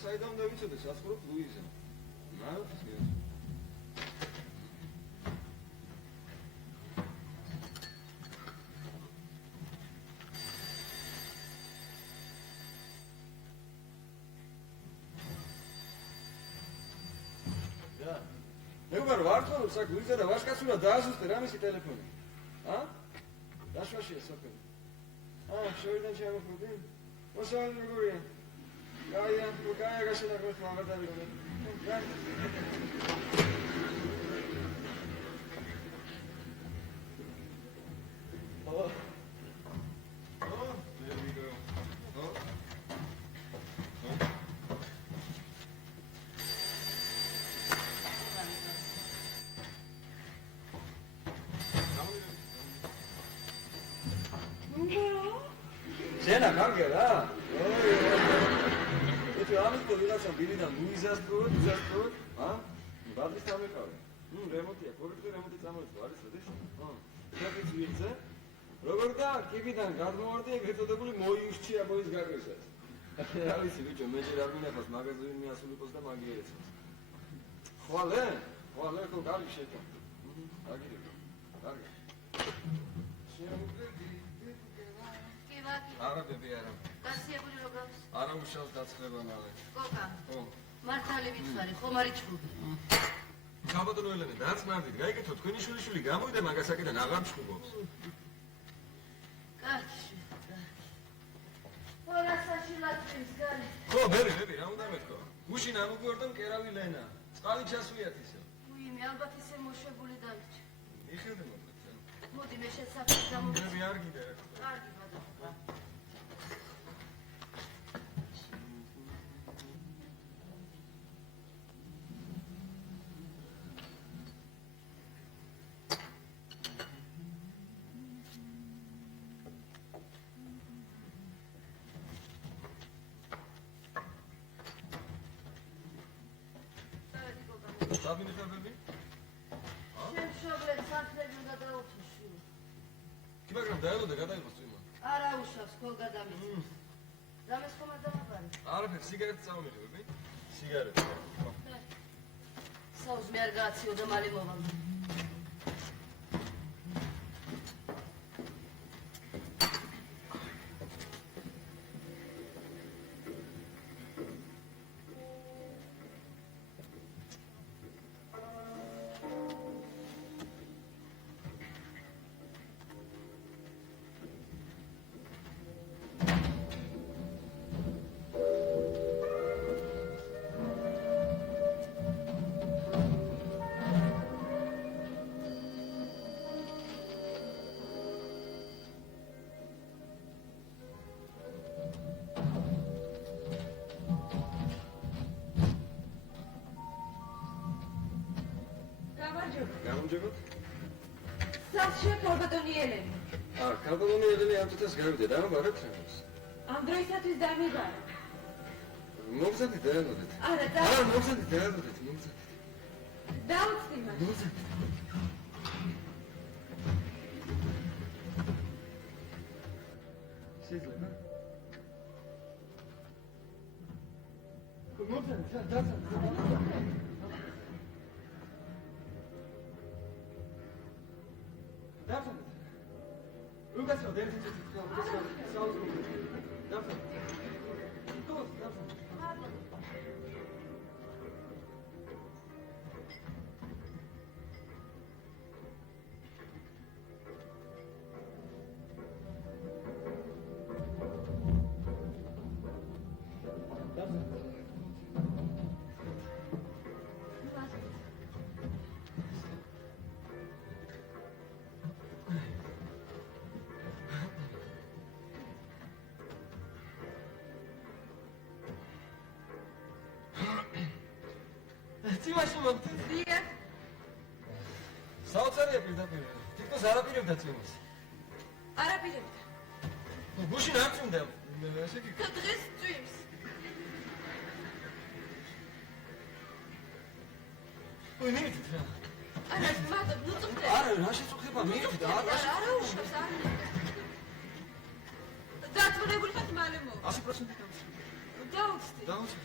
საიდან უნდა ვიცოდე, საცხოვრობ ლუიზა. ნაუთხს გიოს. მეგობარო, არ თქონობს აქ ლუიზა და ვაჟკაცურა დააზუსტე რა მისი ტელეფონი. დაშვაშია სოფელი. შორიდან შემოხვედი? მოსავალი როგორია? გაია, გაშენაგროს მაგადარი რომ. There we go. Jena, danke, ja. Bitte, alles gut, wir haben Billy dann Luisas tot, was ist damit auch? Remontiert, korrektur remontiert zamolst, alles richtig? Как это видите? Roberta, კიბიდან გადმოვარდი, ეგრეთ წოდებული მოიუშჩია მოის გაგვესაც. რა ვიცი, ბიჭო, მე ჯერ არ მინახავს მაგაზინი მიასულიყოს და მაგიერეცოს. ხვალე, ხო კარგი შეკა. აგირებო. კარგი. არა ბები არა. გასიებული რო გავს? არა უშავს დაცხლებანავე. გოგა. ხო. მართალი ვიცხარი, ხომ არის ჩხუბი? საბადო ელენე, დაწმარდით, გაიგეთო თქვენი შვილიშვილი გამოვიდა მაგასაკიდან აღარ ჩხუბობს. კარგი. ორასაში ლატრის გარე. ხო, ბები, რა უნდა მეთქვა? გუშინ ამოგვიორდა მკერავი ლენა. წყალი ჩასვიათ ისე. უიმე, ალბათ ისე მოშებული დავიჭე. მიხედე მოკლედ. მოდი მე შესაძლოა გამოვიდე. ბები არ გიდე. კარგი ბატონო. საბინეთებები? შემშობლებს სახლები უნდა დაუთხოში. კი მაგრამ დაელოდე გადაიღოს წვიმა. არა უშავს, ხო გადამიწევს. რამეს ხომ არ დამაბარე? არაფერ, სიგარეტი წავმიჯობები? სიგარეტი. საუზ მე არ გააციო და მალე მოვალ. გამომჯობოთ? სახლში ქალბატონი ელენი. ქალბატონი ელენი ამ წუთას გავიდა და ამბარებ ჩემს. ამ დროისათვის დამიბარა. მოგზადით დაელოდეთ. არა, მოგზადით დაელოდეთ, მოგზადით. დაუცდი მას. მოგზადით. შეიძლება? მოგზადით, დაძაბ. Lucas, eu devo te dizer, Timაში მოგწია. საოცარია პირდაპირ. თითქოს არაპირებდა წვიმას. არაპირებდა. გუშინ არ წვიმდა. ესე იგი დღეს წვიმს. ой, მივიდეთ რა. არა, მადლობა, ნუ წუხდე. არა, რა შეწუხება, მივიდეთ. არა უშავს, არა. დათმობებული ხარ მალე მოვა. 100% დაუცდი. დაუცდი.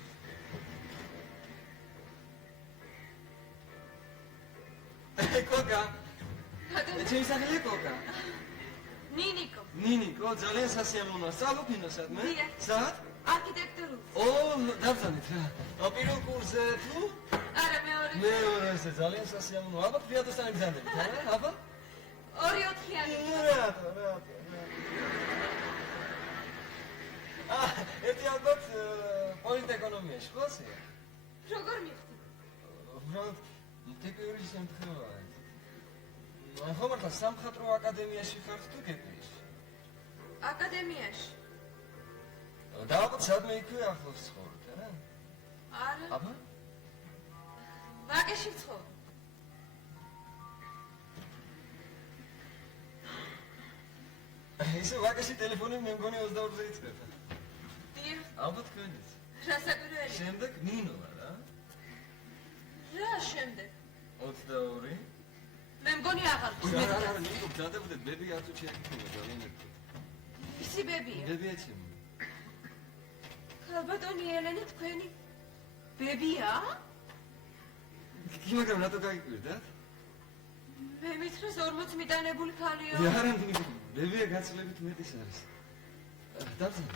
ჩემი სახელია კოკა. ნინიკო. ნინიკო, ძალიან სასიამოვნოა. სწავლობ ნინოსადმე? დიახ. სად? არქიტექტურულ. ო, დავზანეთ რა. პირველ კურსზე თუ? არა, მეორე. მეორეზე ძალიან სასიამოვნოა. ალბათ ფრიადოსთან იბრძანდებით, არა? აბა? 2-4-იანი. რატო? ერთი ალბათ პოლიტეკონომიაში, ხო ასეა? როგორ მივხვდი? უბრალოდ ტიპიური შემთხვევაა. ხომ მართლა სამხატვრო აკადემიაში ხარ თუ გეკვირში? აკადემიაში. და ალბათ სადმე იქვე ახლოს ცხოვრობ, არა? არა. აბა? ვაკეში ვცხოვრობ. ისე ვაკეში ტელეფონი მე მგონი 22-ზე იწყება. დიახ. ალბათ ქონდეს. რა საკვირველია? შემდეგ ნინო რა? რა შემდეგ? 22. მე მგონი აღარ არა, ნინო დადებოდეთ ბები არც შეეკითხება ძალიან ერთად. ისი ბებია? ბებია ჩემი. ქალბატონი ელენე თქვენი ბებია? კი, მაგრამ რატო გაგიკვირდათ? მე მითხრას 40 მიტანებული ქალიო. არა, ნინო, ბებია გაცილებით მეტის არის. დავზანეთ.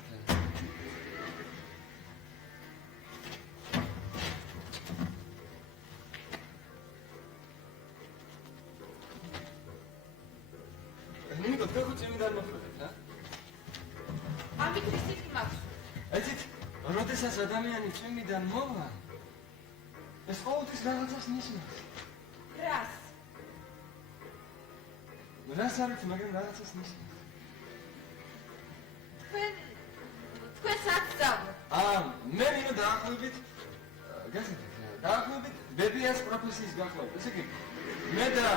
ნინო, თქვენ ჩემიდან მოხდეთ, რა? ამით ვისიტი მაქვს. ეცით, როდესაც ადამიანი ჩემიდან მოვა, ეს ყოველთვის რაღაცას ნიშნავს. რას? რას არ ვიცი, მაგრამ რაღაცას ნიშნავს. თქვენ საცდავ. მე ნინო დაახლოებით, გასაგებია, დაახლოებით ბებიას პროფესიის გახლავთ. ესე იგი, მე და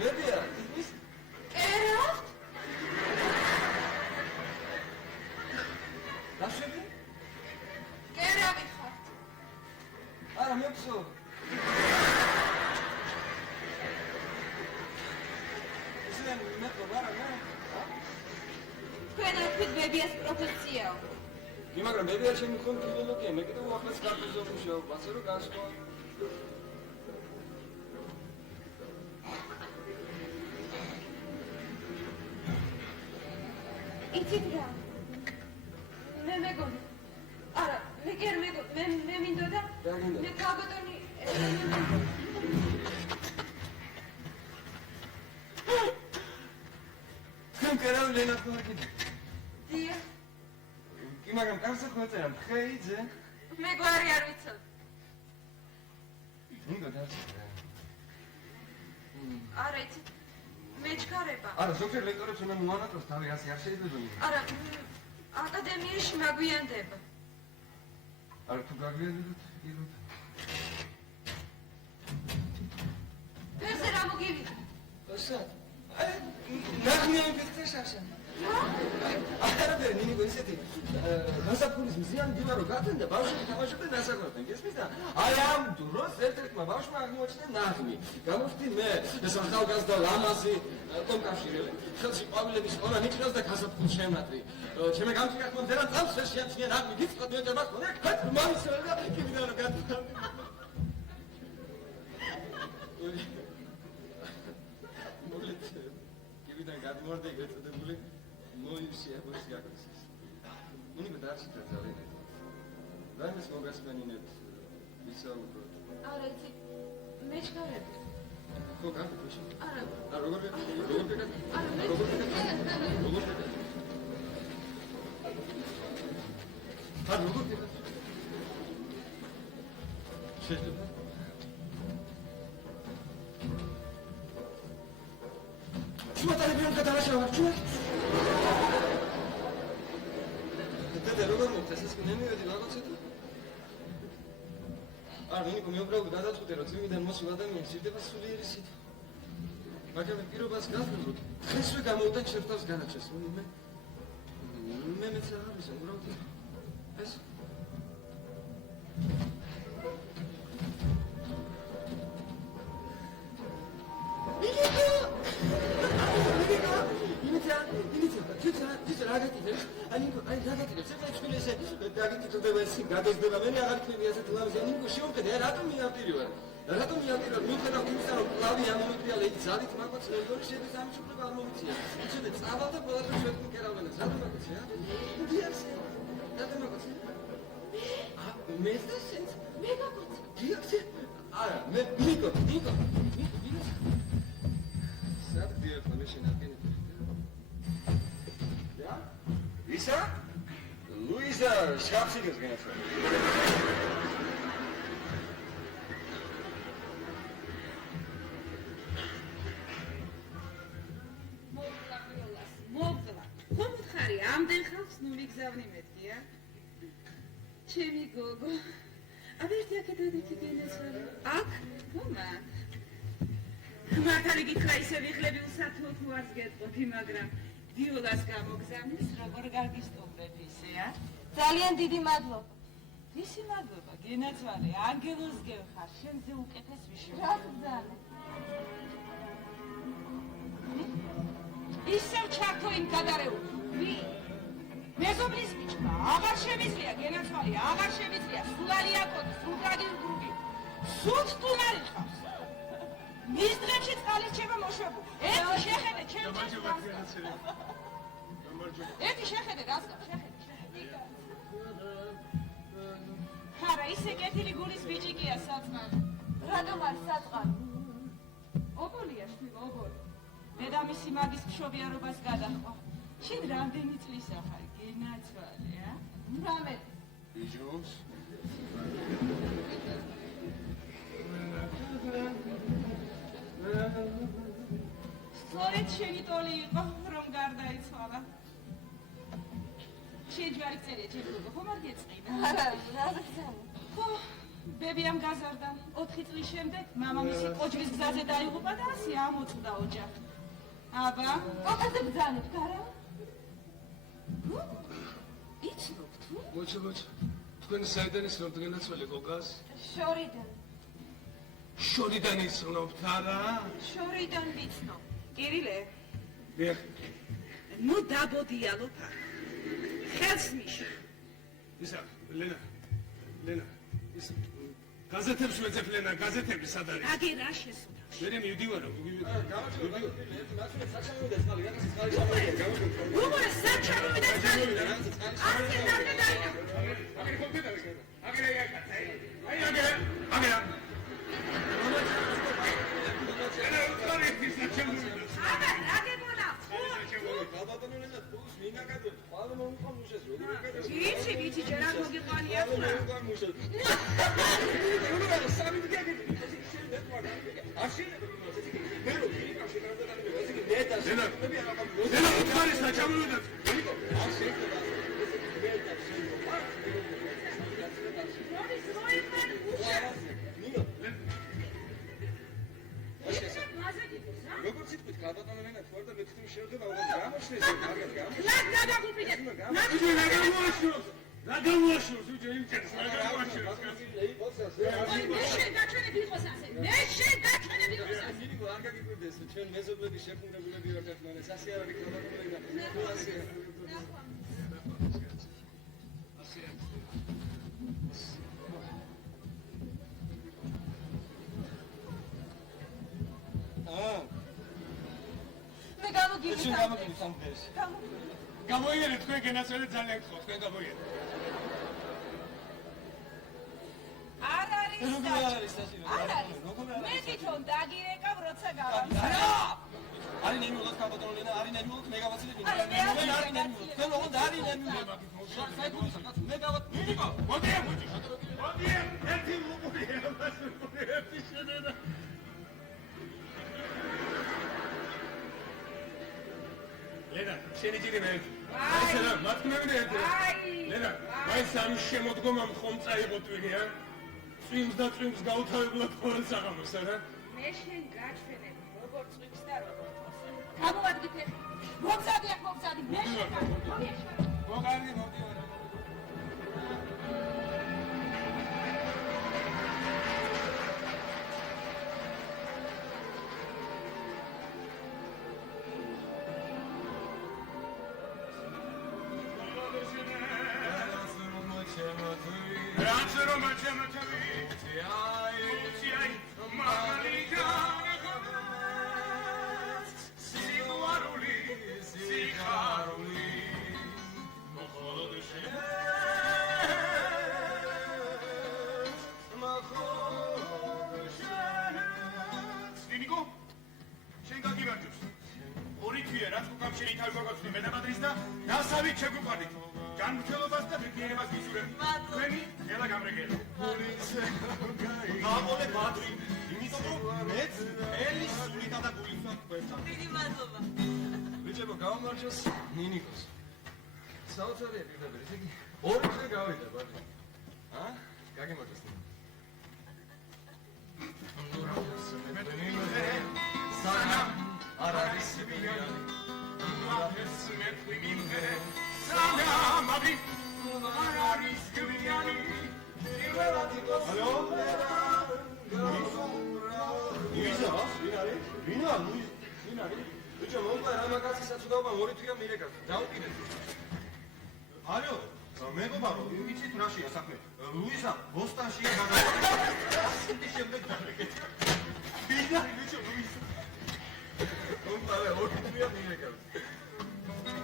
ბებია ის კერავთ? დაშვები? კერავი ხართ. არა, მე ვცო. ისე მე ყობარა, მე? თქვენ თქვით ბებიას პროფესიაო. კი, მაგრამ ბებია ჩემი ხომ ფილოლოგია, მე კიდევ უახლეს ქართულზე ვმუშაობ, ასე რომ გასვა. იცით რა? მე მეგონი. არა, მე კი არ მეგონი, მე მინდოდა. რა გინდა? მე ქალბატონი თქვენ კერავი ლენა ხმარკით. დიახ, კი, მაგრამ კარსა ხმეწერა, მხეიძე. მე გვარი არ ვიცოდი. ნინო დავჭირე. არა, იცით, მეჩქარება. არა, ზოგჯერ ლექტორებს უნდა მოანატროს თავი, ასე არ შეიძლება. არა, აკადემიაში მაგვიანდება. არა, თუ გაგვიაზრდეთ, იროთ. ფერზე რა მოგივიდა? სად? ნახმიანი ფიქრთაშაშა. არაფერი, ნინო ისეთი გასაფულის მზიანი დილა რო გათენდა, ბავშვები თამაშობდნენ ნასაკრებთან, გესმის და აი ამ დროს ერთ-ერთმა ბავშვმა აღმოაჩინა ნაღმი. გამოვხდი მე, ეს ახალგაზრდა ლამაზი კომკავშირელი, ხელში ყვავილების ყოლა ნიჭრავს და გასაფულს შემატრი. ჩემე გამწიკა ხმონდა წამს ეს შეამჩნია ნაღმი, გიწყოთ მეტერმა ხმონდა, ხეთ მომისრა და კიდევ რა გათანდა. კიბიდან გადმოვარდა ეგრეთებული მოიშია ბოსიაკოსის. ნინო დაარჩით ძალიან. რაიმეს მოგასმენინებთ ვისაუბროთ. არა, იცით, მეჩქარება. ხო, გამიქუში. არა, და როგორ არა, მე როგორ შეიძლება შევატარებიან გადავაშავარ ჩვენ. და როგორ მოხდეს ეს მე მივედი რაღაცეთ. არა, ნინო მე უბრალოდ გადაწყვეტე რომ წვიმიდან მოსულ ადამიანს ჭირდება სულიერი სიტყვა. მაგრამ პირობას გასაგებია რომ ხესვე გამოვიდა ჩერტავს განაჩეს. მე მეც არ არის უბრალოდ ეს Nino, რაგაკეთებს? აი რაგაკეთებს? ეს თქვენ ესე დაგიკითხება ეს გადაზდება. მე აღარ იქნები ასეთ ლამაზი. ნიკო, შევხედე, რატომ მინავტირი ვარ? რატომ იაპირებ მიუხედავ იმისა რომ კლავი ამომიწია ლედი ძალით მაგაც ლენდორი შედის ამის უფლება არ მომიწია იცოდე წავალ და ყველაფერს შევქმნი კერავენას რატომ მაგაცია დიახსე რატომ მაგაცია მე სენს მე მაგაც დიახსე არა მე ნიკო სად დიახსე შენაკინე და ისა ლუიზა შაფსიგეს განაცხადა ამდენ ხალხს ნული გზავნი მეთქია? ჩემი გოგო. აბერტი აქეთ ადეთი გენაცვალე. აქ? ხომა. მართალი გითხრა ისე ვიხლები უსათუოდ უარს გეტყოდი, მაგრამ დიოლას გამოგზავნის როგორ გაგისტუმრებ ისეა? ძალიან დიდი მადლობა. ისი მადლობა, გენაცვალე, ანგელოს გევხარ, შენზე უკეთეს ვიშევ. რა გძალე? ისევ ჩართო იმ გადარეული. ვი? მეზობლის ბიჭმა, აღარ შემიძლია გენაცვალე, აღარ შემიძლია სულალია კოდი, სულრაგი უკრუგი. სულ თუნარი ხავს. მის დღეში წყალის ჩება მოშვებული. ერთი შეხედე, ჩემს ერთი შეხედე, რას გავს, შეხედე. ხარა, ისე კეთილი გულის ბიჭიკია საწყალი. რატომ არის საწყალი? ობოლია, შვილო, ობოლი. დედამისი მაგის მშობიარობას გადახვა. შენ რამდენი წლისა ხარ, გენაცვალე, ა? 18. ბიჭოს სწორედ შენი ტოლი იყო, რომ გარდაიცვალა. შენ ჯვარი წერია, ჩემ გოგო, ხომ არ გეწყინა? არა, რა გძალე? ხო, ბებიამ გაზარდა. 4 წლის შემდეგ მამამისი კოჯრის გზაზე დაიღუპა და ასე ამოწდა ოჯახი. აბა, ოქაზე ბძანებ, გარა? იცნობ თუ? მოჩა, თქვენ საიდან ისნობთ გენაცვალე გოგას? შორიდან. შორიდან ისნობთ, არა? შორიდან ვიცნობ. კირილე, დიახ. ნუ დაბოდიალო ფარ. ხელს მიშა. ისა, ლენა, ის გაზეთებს ვეძებ ლენა, გაზეთები სად არის? აგე რა შესულა? მე მივდივარო, გუგურა საჩამოვიდა წყალი. ასე დამდე დაინა. აბა, რა გებონა? ვიცი, ჯერ არ მოგიყვანია თუ რა? ლენა, უთხარი საჩამოვიდა. როგორც იტყვით, ქალბატონო ლენა, თუ არ და მე თვითონ შევდება, ალბათ გამოჩნდეს, მაგათ გამოჩნდეს. რა გადაგუპირეთ? რა გამოაშორს, უჯე იმ წერს, რა გამოაშორს. ой, მე შეგაჩვენებ იყოს ასე. მე შეგაჩვენებ იყოს ასე. ნიკო, არ გაგიკვირდეს, ჩვენ მეზობლები შექმნებულები ვართ ერთმანეთს, ასე არ არის ქალბატონო ლენა. თუ ასე მე გამოგივით. ჩვენ გამოგივით ამ დღეს. გამოიერეთ თქვენ გენაცვალე ძალიან გხო, თქვენ გამოიერეთ. არ არის არ არის. მე თვითონ დაგირეკავ, როცა გავამცე. არის ნემიულად ქალბატონო ლენა, არის ნემიულად მე გავაცილებ. არა, მე არ არის ნემიულად. თქვენ ოღონდ არის ნემიულად. მე გავაც ნიკო, მოდი, ერთი უყურია, მას უყურია, ერთი შედება. ლენა, შენი ჯირი მე. აი, რა, მათქმევდი ერთი. ლენა, აი სამ შემოდგომამ ხომ წაიღო ტვინი, ა? წვიმს და წვიმს გაუთავებლად ხოლმე საღამოს, არა? მე შენ გაჩვენებ, როგორ წვიმს და როგორ თავს. გამოვადგი ფეხი. მოგზადი, მე შენ გაჩვენებ. მოგარდი, მოდივარ. Grazie Roma, ciao. ბიჭებო, გამომარჯოს ნინიკოს. საოცარია პირდაპირ, ესე იგი ორი დღე გავიდა, ბატონო. გაგიმარჯოს. სანამ არ არის სიკვდილი. სანამ არ არის სიკვდილი. ალო? ლუიზა, ვინ არის? ბიჭო, მომყვა რა მაგაცი საცუდაობა ორი დღეა მირეკა. დაუყიდეთ. ალო, მეგობარო, ვიცით რაშია საქმე. ლუიზა ბოსტონშია გადავიდა. ასეთი შემდეგ დაგეკეთე. ვინ არის ბიჭო, ლუიზა? მომყვა ორი დღეა მირეკა.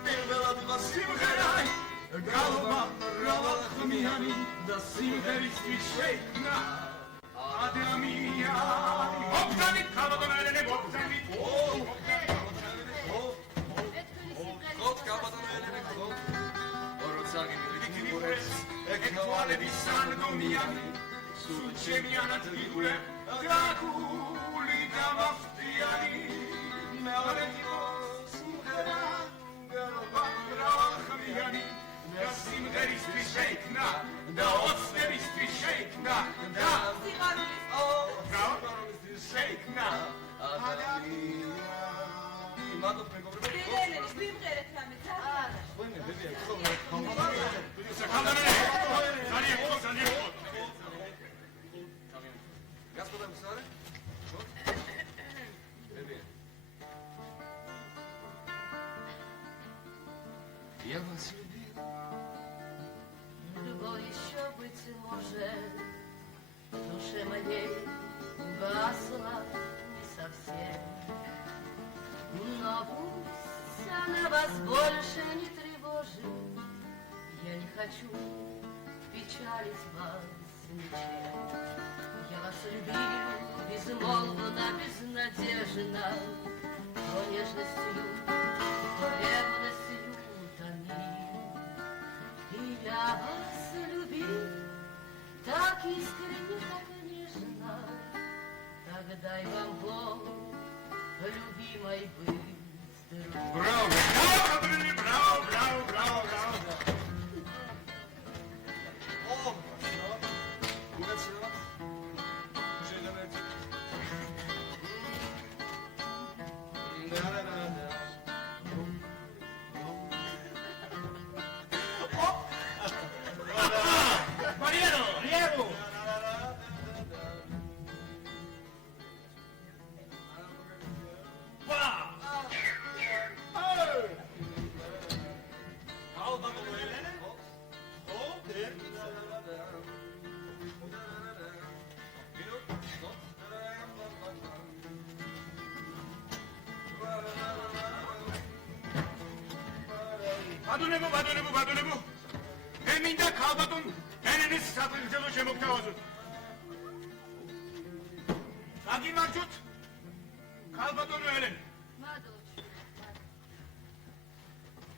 პირველად გასიმღერა. გალობა, მრავალხმიანი და სიმღერისთვის შეიქმნა ადამიანი. მოგზავნით, ქალბატონო ელენე, მოგზავნით. Ektualების სანგომიანი, სულ ჩემი ანადგილე, გაქული და მაფრიანი, მეორე სიმღერა, გალობა მრავალხმიანი, და სიმღერისთვის შეიქმნა, და ოცნებისთვის შეიქმნა, და სიყვარულისთვის შეიქმნა ადამიანი. მადლობ მეგობრებო. ელენე, ვიმღერეთ რამე ძალიან. ვენე, ბებია, Господа мусары? Я вас любил. Любовь еще быть может, в душе моей гасла не совсем. Но пусть она вас больше не тревожит. Я не хочу печалить вас ничем. Я вас любил безмолвно, безнадежно, то нежностью, то ревностью томил. И я вас любил так искренне, так нежно. Тогда и вам Бог, любимой, быть здоров. Браво! Браво, браво, браво, браво! ბატონებო, მე მინდა ქალბატონ ელენეს საფრთხილო შემოგთავაზოთ. გაგიმარჯოთ, ქალბატონო ელენე.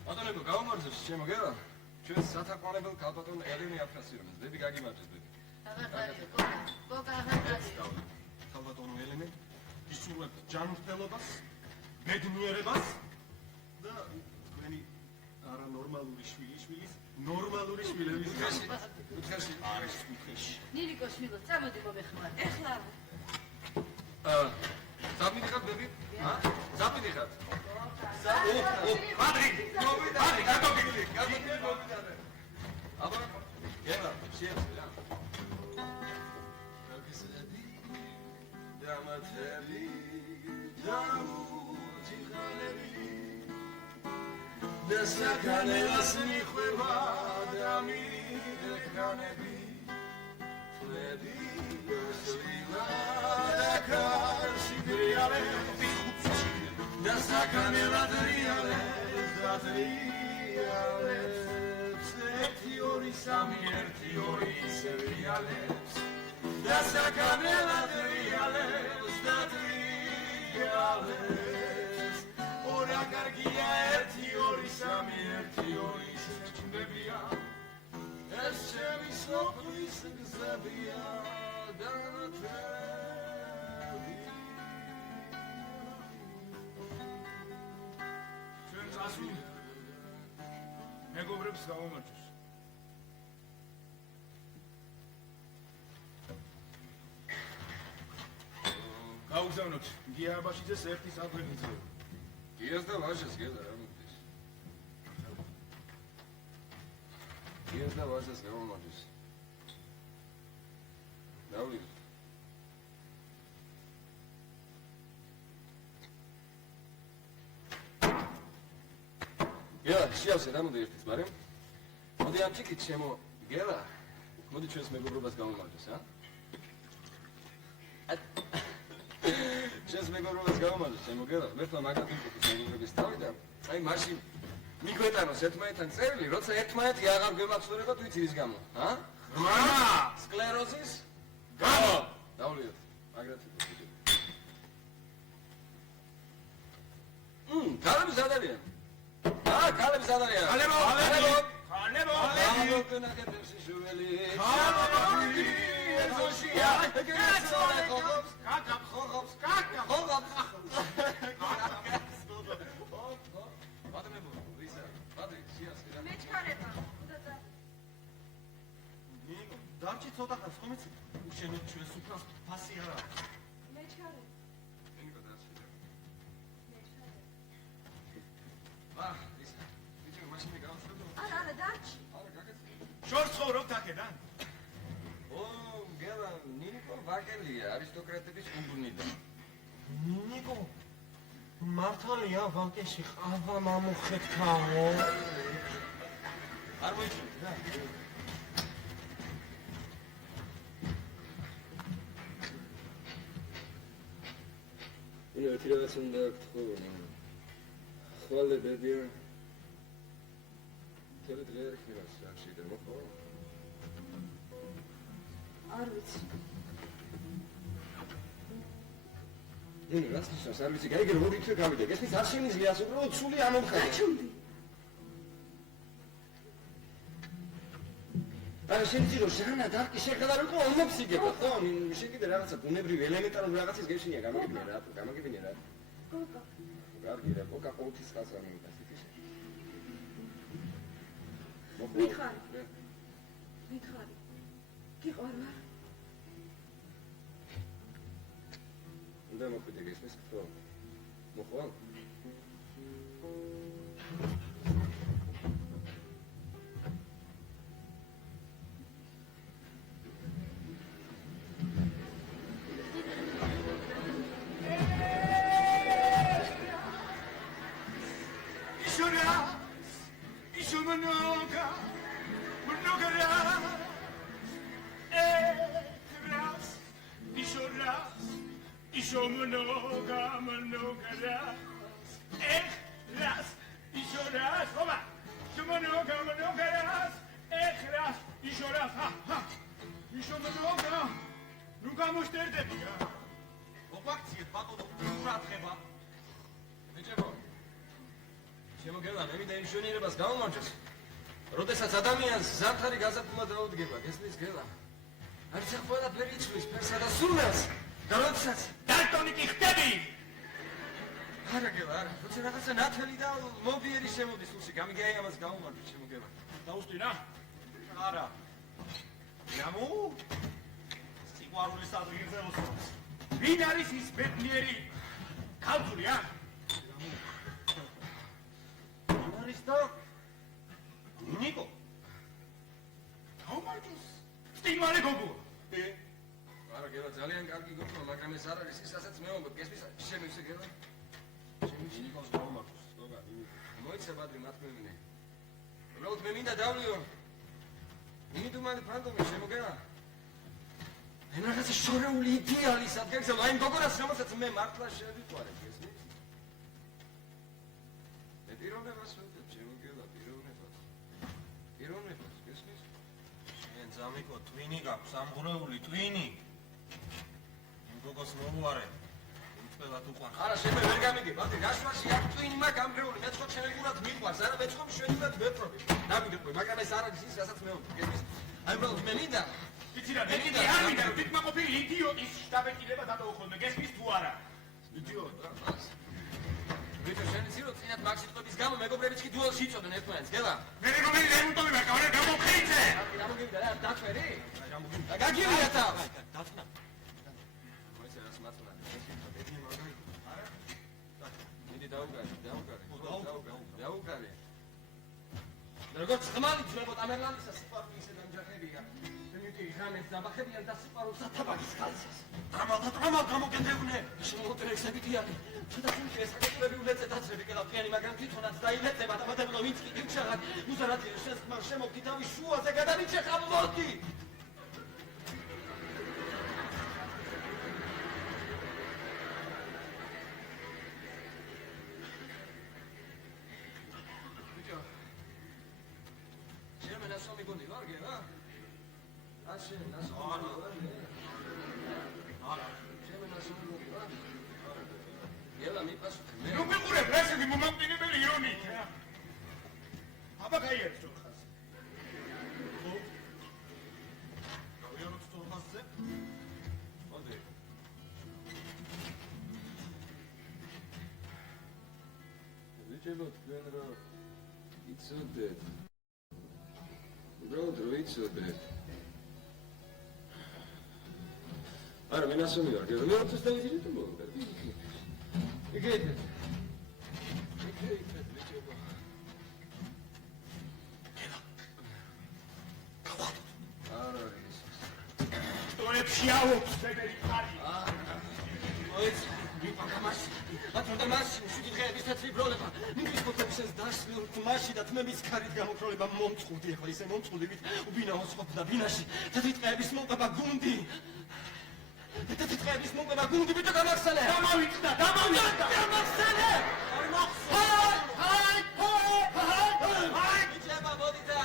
ბატონებო, გავამარჯოს, შემოგევა? ჩვენ სათაყვანებელ ქალბატონ ელენე აფრასირებს. ბები გაგიმარჯოს, ბები. ქალბატონო ელენე, ისურვებ ჯანმრთელობას, ბედნიერებას და თქვენი არანორმალური შვილიშვილის ნორმალური შვილების უთხეში. არის უხეში. ნინიკო შვილო, წამოდი მომეხმარე. ეხლა ზაფინიხარ, ბები? ზაფინიხარ. პატრი, გადაგიგდი. აბა, გელა, შეეცე რა. დამათები, დამუჯიხანები და საკანელას მიხვება და მიდექანები მეგობრებს გავამარჯოს. გავუგზავნოთ გიაბაშიძეს ერთი საფრთხე. გიას და ვაჟას გელა რა მოგდის? გიას და ვაჟას გავამარჯოს. დავიდეთ. გელა, შეავსე რა მოდი ერთის ბარემ? მოდი ამ ჩიქით შემო გელა. მოდი ჩვენს მეგობრობას გავამარჯოს, ა? Сейчас მეგობრობას გავამარჯოს, შემო გელა. მერტმა მაგათ იმყოფის მეგობრების თავი და აი მაშინ მიგვეტანოს ერთმანეთთან წერილი, როცა ერთმანეთი აღარ გვემაცნურებათ ვიცი რის გამო, ა? მა! სკლეროზის? გამო! დავლიოთ. მაგათ იმყოფის. ქალები სად არიან? ქალები სად არიან? ქალებო! ქალებო! ქალებო! შუველი. ქალები! ეზოშია! გეცოლებს! ხოხობს! ხოხობს! ბადმებო, ვისა? ბადრი, სიასე რა. მეჩქარება, უდადა. დარჩი ცოტა ხანს ხომ იცი? უშენოდ ჩვენს უფრას ფასი არა აქვს. მეჩქარე. ენიკო დასვიდა. მეჩქარე. ვისა. ვიჭი, მაშინ გავხსნებო. არა, დარჩი. არა, გაკეთე. შორს ხოვრობთ აქედან? გელა, ნინიკო ვაკელია, არისტოკრატების კუნგუნიდან. ნიკო მართალია ვანკეში ყავა მომუხეთქაო. არ მოიჭრეთ რა. ერთი რაღაც უნდა გთხოვ. ხვალე ბებია. თელი დღე არ ხილას, რა შეიძლება მოხო? არ ვიცი. რას ნიშნავს არ ვიცი, გაიგე როგორ იქნება გავიდა. ესმის არ შემიძლია ასე უბრალოდ სული ამომხატა. გაჩუმდი. არა შემიძლია რომ ჟანა დარკი შეხედა რომ ომოფსიგება, ხო? შენ კიდე რაღაცა ბუნებრივი ელემენტარული რაღაცის გეშინია, გამოგიბნია რა, გამოგიბნია რა. კოკა. კარგი რა, კოკა ყოველთვის ხალხს არ მომიტანს ისე. მითხარი. მითხარი. გიყვარვარ. უნდა მოხვიდე გესმის ხო? მოხვალ? მშვენიერებას გამომარჯოს. როდესაც ადამიანს ზამთარი გაზაფხულმა დაუდგება, გესმის გელა? არც ყველაფერი იცვლის ფერსა და სურნელს. და როდესაც დარტონიკი ხდები! არა გელა, არა. როცა რაღაცა ნათელი და მობიერი შემოდის სულში, გამიგეა ამას გამომარჯოს, შემოგელა. დაუსტინა? არა. ნამუ? სიყვარულის ადგილზე უსწრებს. ვინ არის ის ბედნიერი? ქალწული, ა? არის და ნიკო. გამარჯოს. სტიმარე გოგო. არა გელა, ძალიან კარგი გოგოა, მაგრამ ეს არ არის ის, რასაც მეუბნებ. გესმის, შემივსე გელა? შემივსე ნიკოს გამარჯოს. გოგა, მოიცა ბადრი მათქმევინე. უბრალოდ მე მინდა დავლიო. იმიტომანი ფანტომი შემოგელა? მე რაღაცა შორეული იდეალი სადგეგზელო, აი მგოგონას რომელსაც მე მართლა შევიყვარებ, გესმით? მე პიროვნებას ვუძებ, შემოგელა პიროვნებას. პიროვნებას, გესმით? შენ ზამიკო ტვინი გაქვს, ამღვრეული ტვინი. მგოგოს მოუარე. უწყელად უყვარ. არა, შენ ვერ გამიგებ, ბატონო, გასვლაში აქ ტვინი მაქვს ამღვრეული, მე ხო შევიგულად მიყვარს, არა, მე ხო შვენივრად ვეპრობი. დამიგეყვი, მაგრამ ეს არ არის ის, რასაც მე ვამბობ, გესმით? აი უბრალოდ მე მინდა იცი რა, მე არ მინდა რომ თვითმაყოფილი იდიოტის შტაბეჭდილება გადავხოლმე, გესმის თუ არა? იდიოტ რა, მას. ვიდრე შენ იცი რომ წინათ მაგ სიტყვების გამო მეგობრებიც კი დუელში იწოდნენ ერთმანეთს, გელა? მე მეგობარი რემონტოვი ვარ, კავარ გამოფხეიცე! გამოგივიდა რა, დაჩვერი? და გაგივიდა თავს. დაწნა. მოიცე რას მაწუნა. მიდი დაუგარი. როგორც ხმალი ძმებო ამერლანდისა სიყვარული ისე დამჯახებია. მივიტი ღამეს დაბახებიან და სიყვარულს ათაბაგის ხალისას. ტრამალ გამოგენდევნე. შემოუტრექსებიტიანი. შედაცული ესაკეთებები ულეწე დაცრები კელაპიანი, მაგრამ თვითონაც დაილეწება და მათებლო ვინც კი გიმშაღად მუზარადი შენს ხმარ შემოგდი თავის შუაზე გადავიჭე ხამლოდი. ნუ ვიყურებ რა ესეთი მომამტინებელი ირონიით რა. აბა გაიარეს თორხას. ხო? გავიაროთ თორხასზე? მოდი. ვიჭებო თქვენ რა იცოდეთ. უბრალოდ რო იცოდეთ. არა, მე ნასომი ვარ, გერო, მე 20 დავიძინე თუ მოვიდა. იგეთ. ვიჭებო. არა, ის. ტოებში აუქვს ბებერი ხარი. მოიც, ვიყავ და მასში შვიდი დღეების თეთრიბროლება. მიგრის მოთებსენს დასმულ თმაში და თმების ქარით გამოკროლება მომწყუდი, ახლა ისე მომწყუდი, ვით უბინაო სყოფდა ბინაში. თეთრი ტყეების მომყება გუნდი. თეთრი ტყეების მომყება გუნდი, ვით გამახსენე. დამავიწყდა, დამავიწყდა. გამახსენე. არ მახსენე. ჰაი, ვიჭება მოდიდა.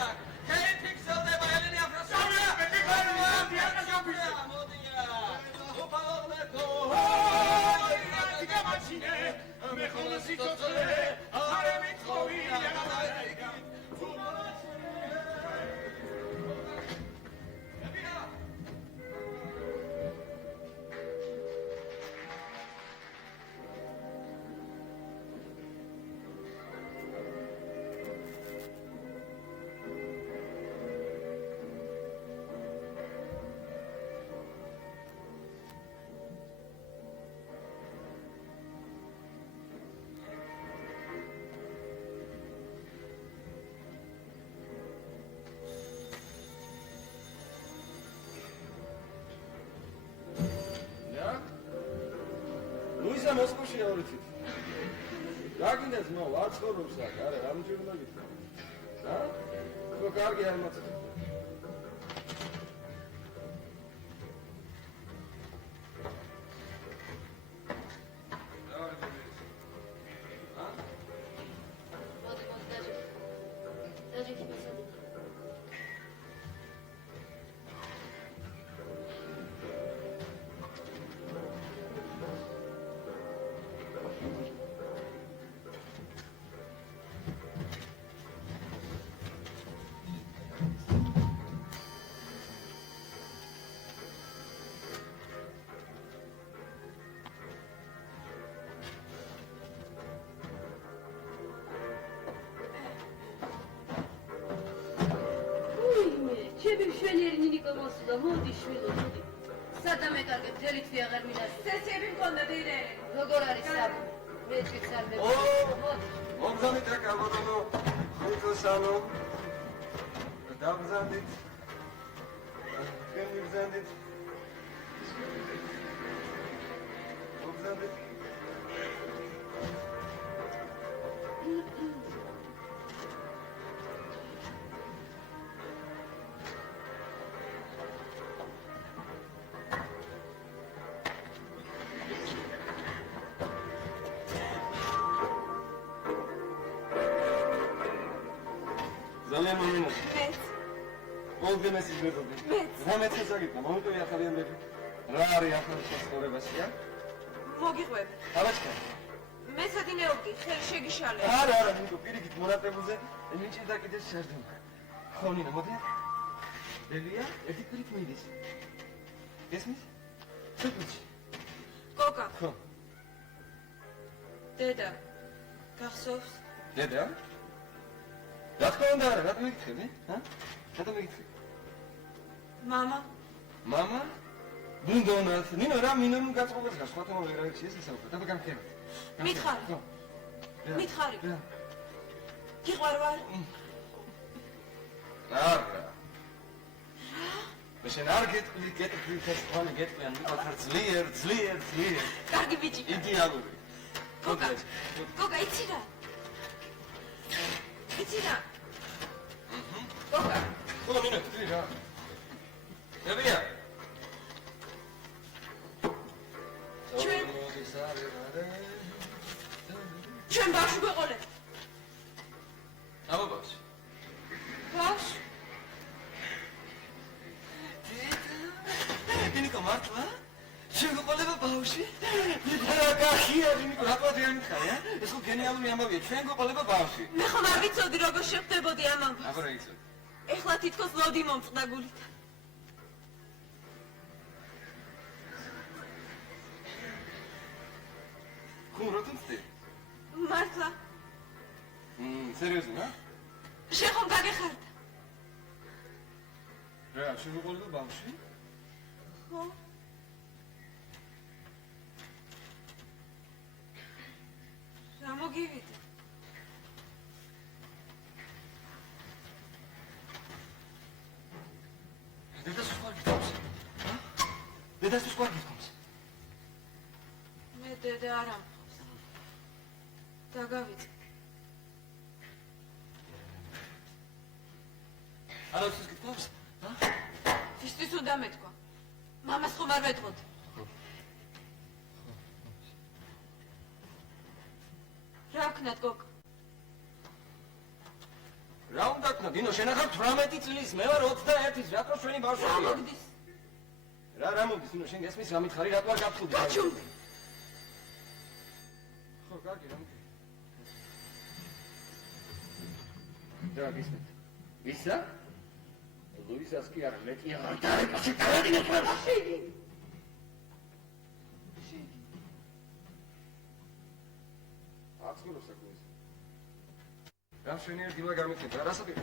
კეი ფიქსელდება ელენი აფროსოვია. მოდია. ოპალომეკო. მე ხოლმე სიცოცხლე არ ემიწოვი რაღაცა. ლუიზა მოსკოვში ავრიცით. რა გინდა ძმა, არ ცხოვრობს აქ, არა, რამჯერ უნდა გითხრა. და? ხო, კარგი არ მაწევ. ჩემი მშვენიერი ნინიკო მოსულა, მოდი შვილო, მოდი. სადამე კარგი, მთელი თვე აღარ მინას. სესიები მქონდა დეიდე. როგორ არის საბი? მე წიცალმე. მოდი. მომზადეთ რა კაბოდო. ხუთოსანო. დამზადეთ. თქვენი მზადეთ. მომზადეთ. ძალიან მომენადი. მეც. ყველგან ის მეგობი. მეც. რა მეც საკითხია, მომიტოვი ახალი ამბები. რა არის ახალი ცხოვრებაშია? მოგიყვები. აბაჭკა. მე სადინეობდი, ხელი შეგიშალე. არა, ნიკო, პირიქით მონატრებულზე მიჭირდა კიდე შარდომა. ხო, ნინა, მოდი. დედია, ერთი პირით მიდის. გესმის? ცოტა. კოკა, ხო. დედა, გახსოვს? დედა? რა თქმა უნდა, რა მეკითხები? ჰა? რა მეკითხები? მამა, მამა? ბუნდონად. ნინო, რა მინორულ გაწყობას გას, ხოთო ვერ არის ეს საუბარი. დაბა გამქენ. მითხარი. ხო. მითხარი. რა? გიყვარ ვარ? არა. მე შენ არ გეტყვი ფესტივალი გეტყვი ან ვიყავ ძლიერ. კარგი ბიჭი. იდეალური. კოკა, კოკა, იცი რა? იცი რა? კოკა, ხო, ნინო, ძლიერ რა. დედია. ჩვენ ბავშვი გვეყოლეთ. აბა ბავშვი. ბავშვი? ნიკო მართლა? შეგვეყოლება ბავშვი? რა კახია, ნიკო, რატო არ მითხარი, ა? ეს ხო გენიალური ამბავია, ჩვენ გვეყოლება ბავშვი. მე ხომ არ ვიცოდი როგორ შეხვდებოდი ამ ამბავს. აბა რა იცოდი? ეხლა თითქოს ლოდი მომწყდა გულით. ხომ რა თუნცდი? მართლა, სერიოზულად, ა? შენ ხომ გაგეხარდა? რა, შეგვეყოლება ბავშვი? ხო? რა მოგივიდა? დედას უყვარ გითხოვს? ა? დედას უყვარ გითხოვს? მე დედა არ ამხობს. დაგავიწყე. არა უცეს გითხოვს? ა? ვისთვის უნდა მეთქვა? მამას ხომ არ ვეთქოთ? რა ვქნათ, კოკა? რა უნდა გქნა, დინო, შენ ახლა 18 წლის, მე ვარ 21-ის, რატო ჩვენი რა ბავშვია? მოგდის? რა მოგდის, დინო, შენ გესმის, რა მითხარი, რატო არ გაფხუდი? გაჩუმდი. ხო, კარგი, რა მითხარი? რა გისმენთ? ისა? ლუისას კი არა, მეტია არ დარეკაში დავადგინე ხოლმე. შეიგი. აცგურო საკუთის. რა შენიერ დილა გამიქნეთ, რა საპირე?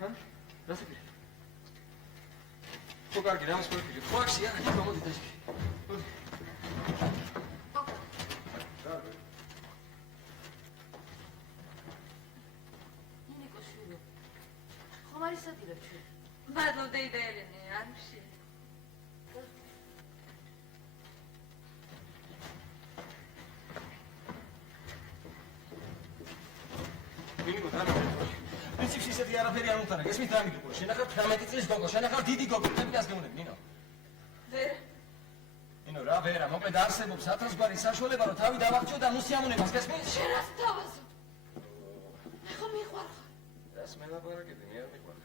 ჰა? რა საპირე? ხო, კარგი, რა მსხვერპლი, ხო აქშია, ნიკო, მოდი დაშკი. მოდი. რა? ნინიკო შვილო, ხომ არის სატირებ ჩვენ? მადლობ დეიდა ელენე, არ მშია. ნინიკო, რა მეკითხები? პრინციპში ისეთი არაფერი არ უნდა, გესმით რა მიგიყო? შენ ახლა 18 წლის გოგო, შენ ახლა დიდი გოგო, ხები გასგემონებ, ნინო. ვერა. ნინო, რა ვერა, მოკლედ არსებობს 1000 საშუალება, რომ თავი დავახჭო და მოსიამოვნებას, გესმის? შენ რას თავაზობ? მე ხომ მიყვარხარ? რას მელაპარაკები, მე არ მიყვარ.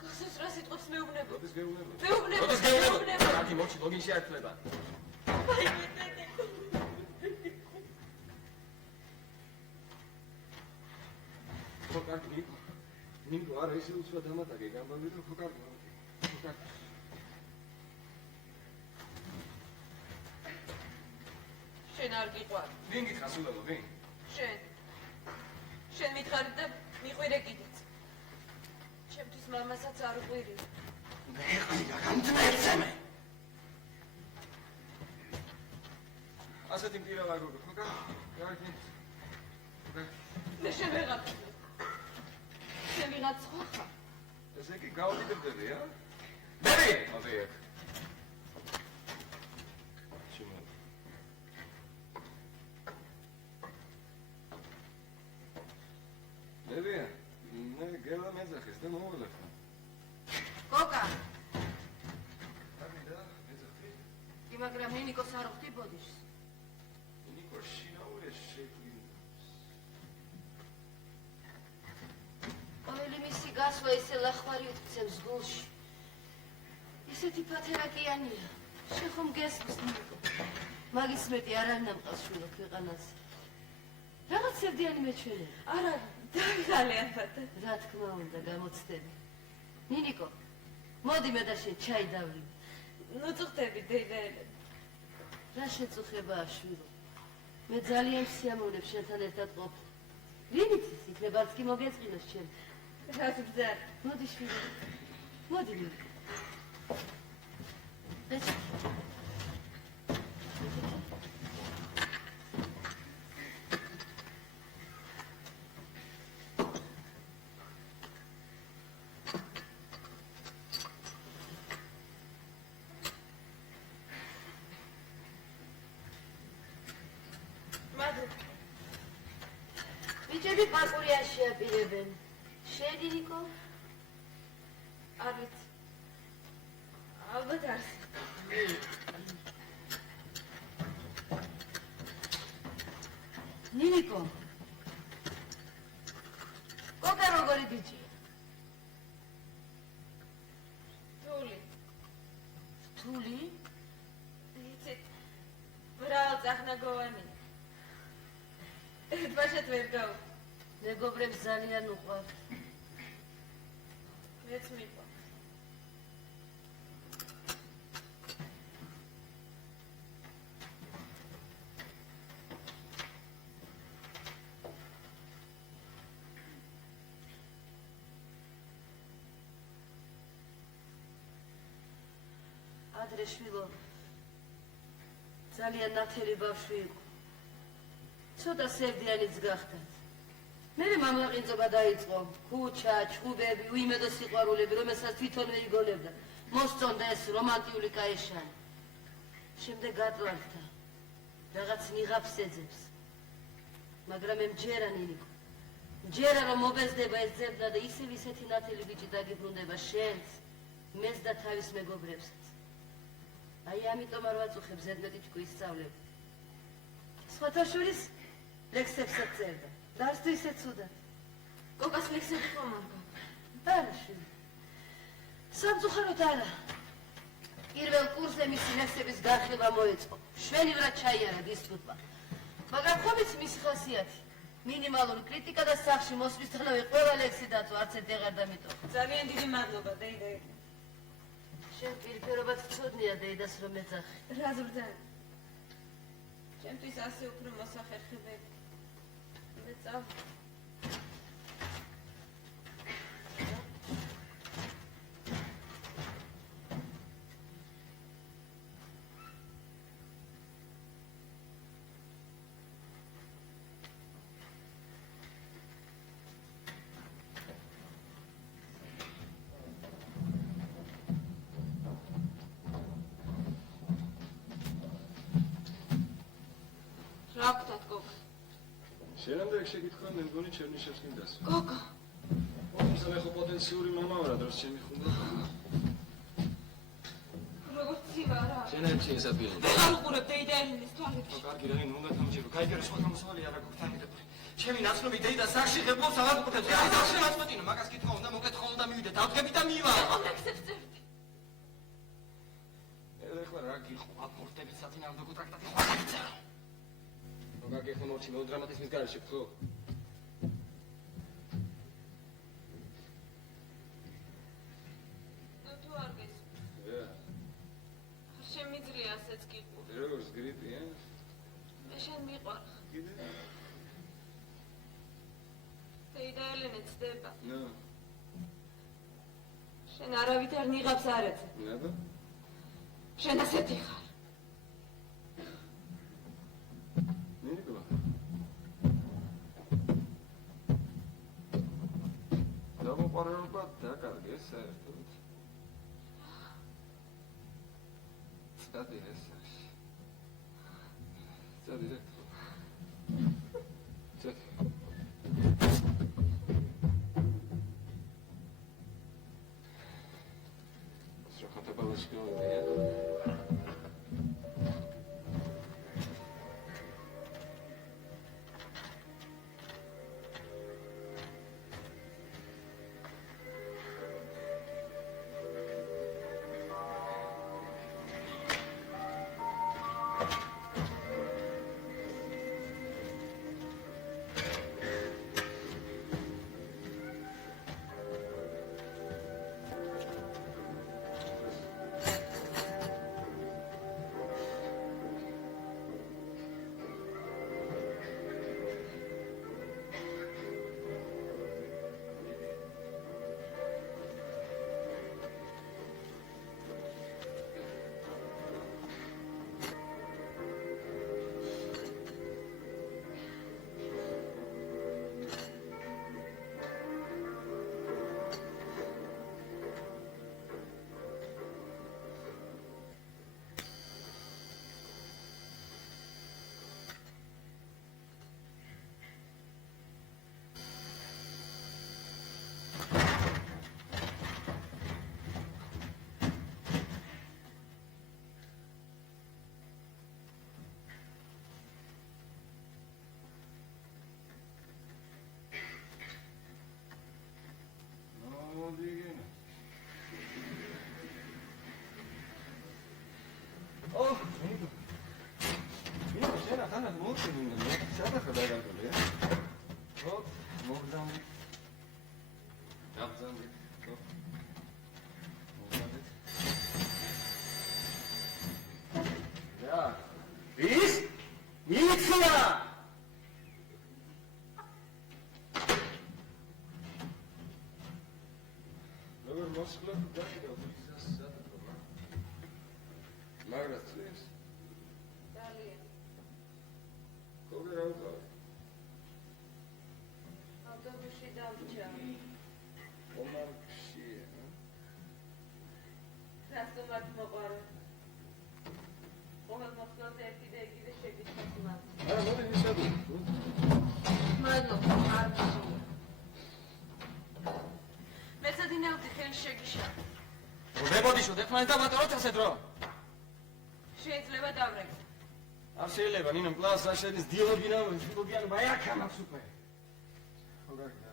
გასავს რა სიტყვებს მეუბნებო? როდის გეუბნებოდი? მეუბნებო. როდის გეუბნებოდი? კარგი, მოჩი, ლოგინში არ თვლება. აი, დედე. ხო, კარგი, ნიკო. ნიკო, არა, ისე უცბად დამატაგე, გამბავი და ხო, კარგი, მოდი. ხო, კარგი. შენ არ გიყვარ. ვინ გითხრას ულელო, ვინ? შენ. შენ მითხარი და მიყვირე კიდეც. ჩემთვის მამასაც არ ყვირი. მე ყია, გამძნელზე მე. ასეთი მტირა ვაგოგო, ხო, კარგი? კარგი. მე შენ ვეღარ. შენ ვიღაც ხო ხარ? ესე იგი, გავდიდრდები, ა? ბები! აბე, აქ. ბებია, მე გელა მეძახეს და მოუღლებ. კოკა, ამიდა, მეძახი. კი, მაგრამ ნინიკოს არ ხვდი ბოდიშს. ნიკო შინაურია შეგვინდა. გასვლა ისე ლახვარი უწევს გულში. ისეთი ფათერაკიანია. შენ ხომ გესმის ნიკო. მაგის მეტი არ ამნამყავს შვილო ქვეყანაზე. რაღაც სევდიანი მეჩვენე. არა, დაგიღალე ალბათ. რა თქმა უნდა, გამოცდები. ნინიკო, მოდი მე და შენ ჩაი დავრივ. ნუ წუხდები დედაელე. რა შეწუხებაა შვილო. მე ძალიან სიამოვნებ შენთან ერთად ყოფნა. ვინით ის იქნება არც კი მოგეწყინოს ჩემ. რა გძარ? მოდი შვილო. მოდი ნინიკო. ეჩ. ბიჭები პარკურიაში შეაპირებენ. შენი ნიკო? არ ვიცი. ალბათ არის. ნინიკო. კოკა როგორი ბიჭია? თული. რთული? იცით, მრავალწახნაგოვანი. ერთბაშად ვერ გავა. მეგობრებს ძალიან უყვართ. მეც მიყვარს. ადრე შვილო ძალიან ნათელი ბავშვი იყო. ცოტა სევდიანიც გახდათ. მერე მამაყინწობა დაიწყო. ქუჩა, ჩხუბები, უიმედო სიყვარულები, რომელსაც თვითონვე იგოლებდა. მოსწონდა ეს რომანტიული კაეშანი. შემდეგ გატვართა. რაღაც ნიღაბს ეძებს. მაგრამ მე მჯერა ნინიკო. მჯერა რომ მობეზდება ეს ძებნა და ისევ ისეთი ნათელი ბიჭი დაგიბრუნდება შენს, მეს და თავის მეგობრებსაც. აი ამიტომ არ ვაწუხებ ზედმეტი ჭკუის სწავლები. სხვათა შორის ლექსებსაც წერდა. და არც თუ ისე ცუდად. კოკას ლექსები ხომ მარგა? არა შვილი. სამწუხაროდ არა. პირველ კურსზე მისი ლექსების განხილვა მოეწყო. შვენივრად ჩაიარა დისპუტმა. მაგრამ ხომ იცი მისი ხასიათი? მინიმალური კრიტიკა და სახში მოსვლისთანავე ყველა ლექსი დაწვა, არც ერთი აღარ დამიტოვა. ძალიან დიდი მადლობა დედაელე. შენ პირფერობად ვწოდნია დედას რომ ეძახი. რა ზრდანი? ჩემთვის ასე უფრო მოსახერხებელი. მე წავ. რა გქონდათ გოგო? შენამდე შეკითხვა მე მგონი ჩერნიშევს მინდას. გოგო. ისე ხო პოტენციური მამა ვარ, დროს შემიხუნდა. როგორც ცივა რა. შენაიცი ესაბიელი. არ უყურებ დედაელის თვალებში. კარგი რა, უნდა თამჯერო. კაიგერი სხვა გამოსავალი არ აქვს თანიდებ. ჩემი ნაცნობი დეიდა სახში ღებულობს აღარ გყურებს. რა სახში ნაცნობინა, მაგას კითხვა უნდა მოკეთო უნდა მივიდე. დავდგები და მივა. ლექსებს წერდი. ეხლა რა გიხო, აპორტები საწინააღმდეგო ტრაქტატი ხო აღიწერა. მაგ ეხლა მოვჩი მელოდრამატიზმის გარეშე ხო? თუ არ გესმის. არ შემიძლია ასეც გიყო. როგორც გრიპი, მე შენ მიყვარ. კიდე? დედაელენე ცდება. ნო, შენ არავითარ ნიღაბს არ ეცე. ნაბა? შენ ასეთი ხარ. ნინიკო. დაუყარება დაკარგეს საერთოდ. სტადი ეს. სტადი რა. სტადი. Trochę to było szkoły, გაბძანდი. მოგადეთ. რა? ვის? მიცია! როგორ მოსხლობ დაგიდო ვიზას სადღობა? მაგრა წლის? ძალიან. როგორ რა უყავ? ავტობუსში დავჭა. ომარში, სასტუმრად მოყარა. ყოველ მოხდაზე ერთი და იგივე შეგიჩას მათ. არა, მოდი ვისადი. მადლობა, არ მისული. მეცადინავდი ხელს შეგიშა. მოდიშოთ, ერთმანეთს დავატოვოთ ასე დრო. შეიძლება დავრეკო. არ შეიძლება, ნინო, კლასს არ შედის დიალოგინა, ფილოგიანი, ვაიაქა მაქვს უკვე. როგორ გა?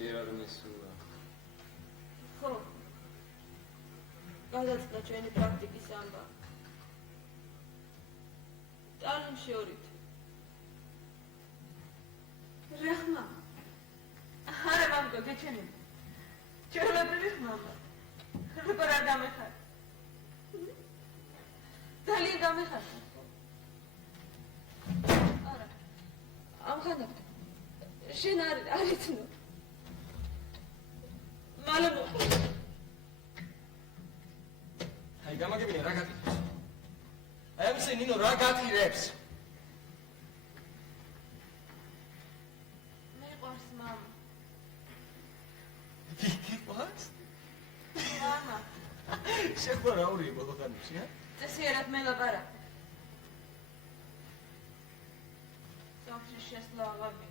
ჭირად მისულა. ხო. გადაწყდა ჩვენი პრაქტიკის ამბავი. ტალინში ორით. რახმა. არა მამკო, გეჩენილი. ჩვეულებრივი მამა. როგორ არ დამეხარ? ძალიან დამეხარ. არა. ამხანაგდა. შენ არ იცნო. მალე აი გამაგებინე რა გატირებს? აი ამისე ნინო რა გატირებს? მეყვარს მამა. გიყვარს? მამა. შეხო რა ურია ბოლოხანში, ა? წესიერად მელაპარაკე. სოფში შესვლა აღაბი.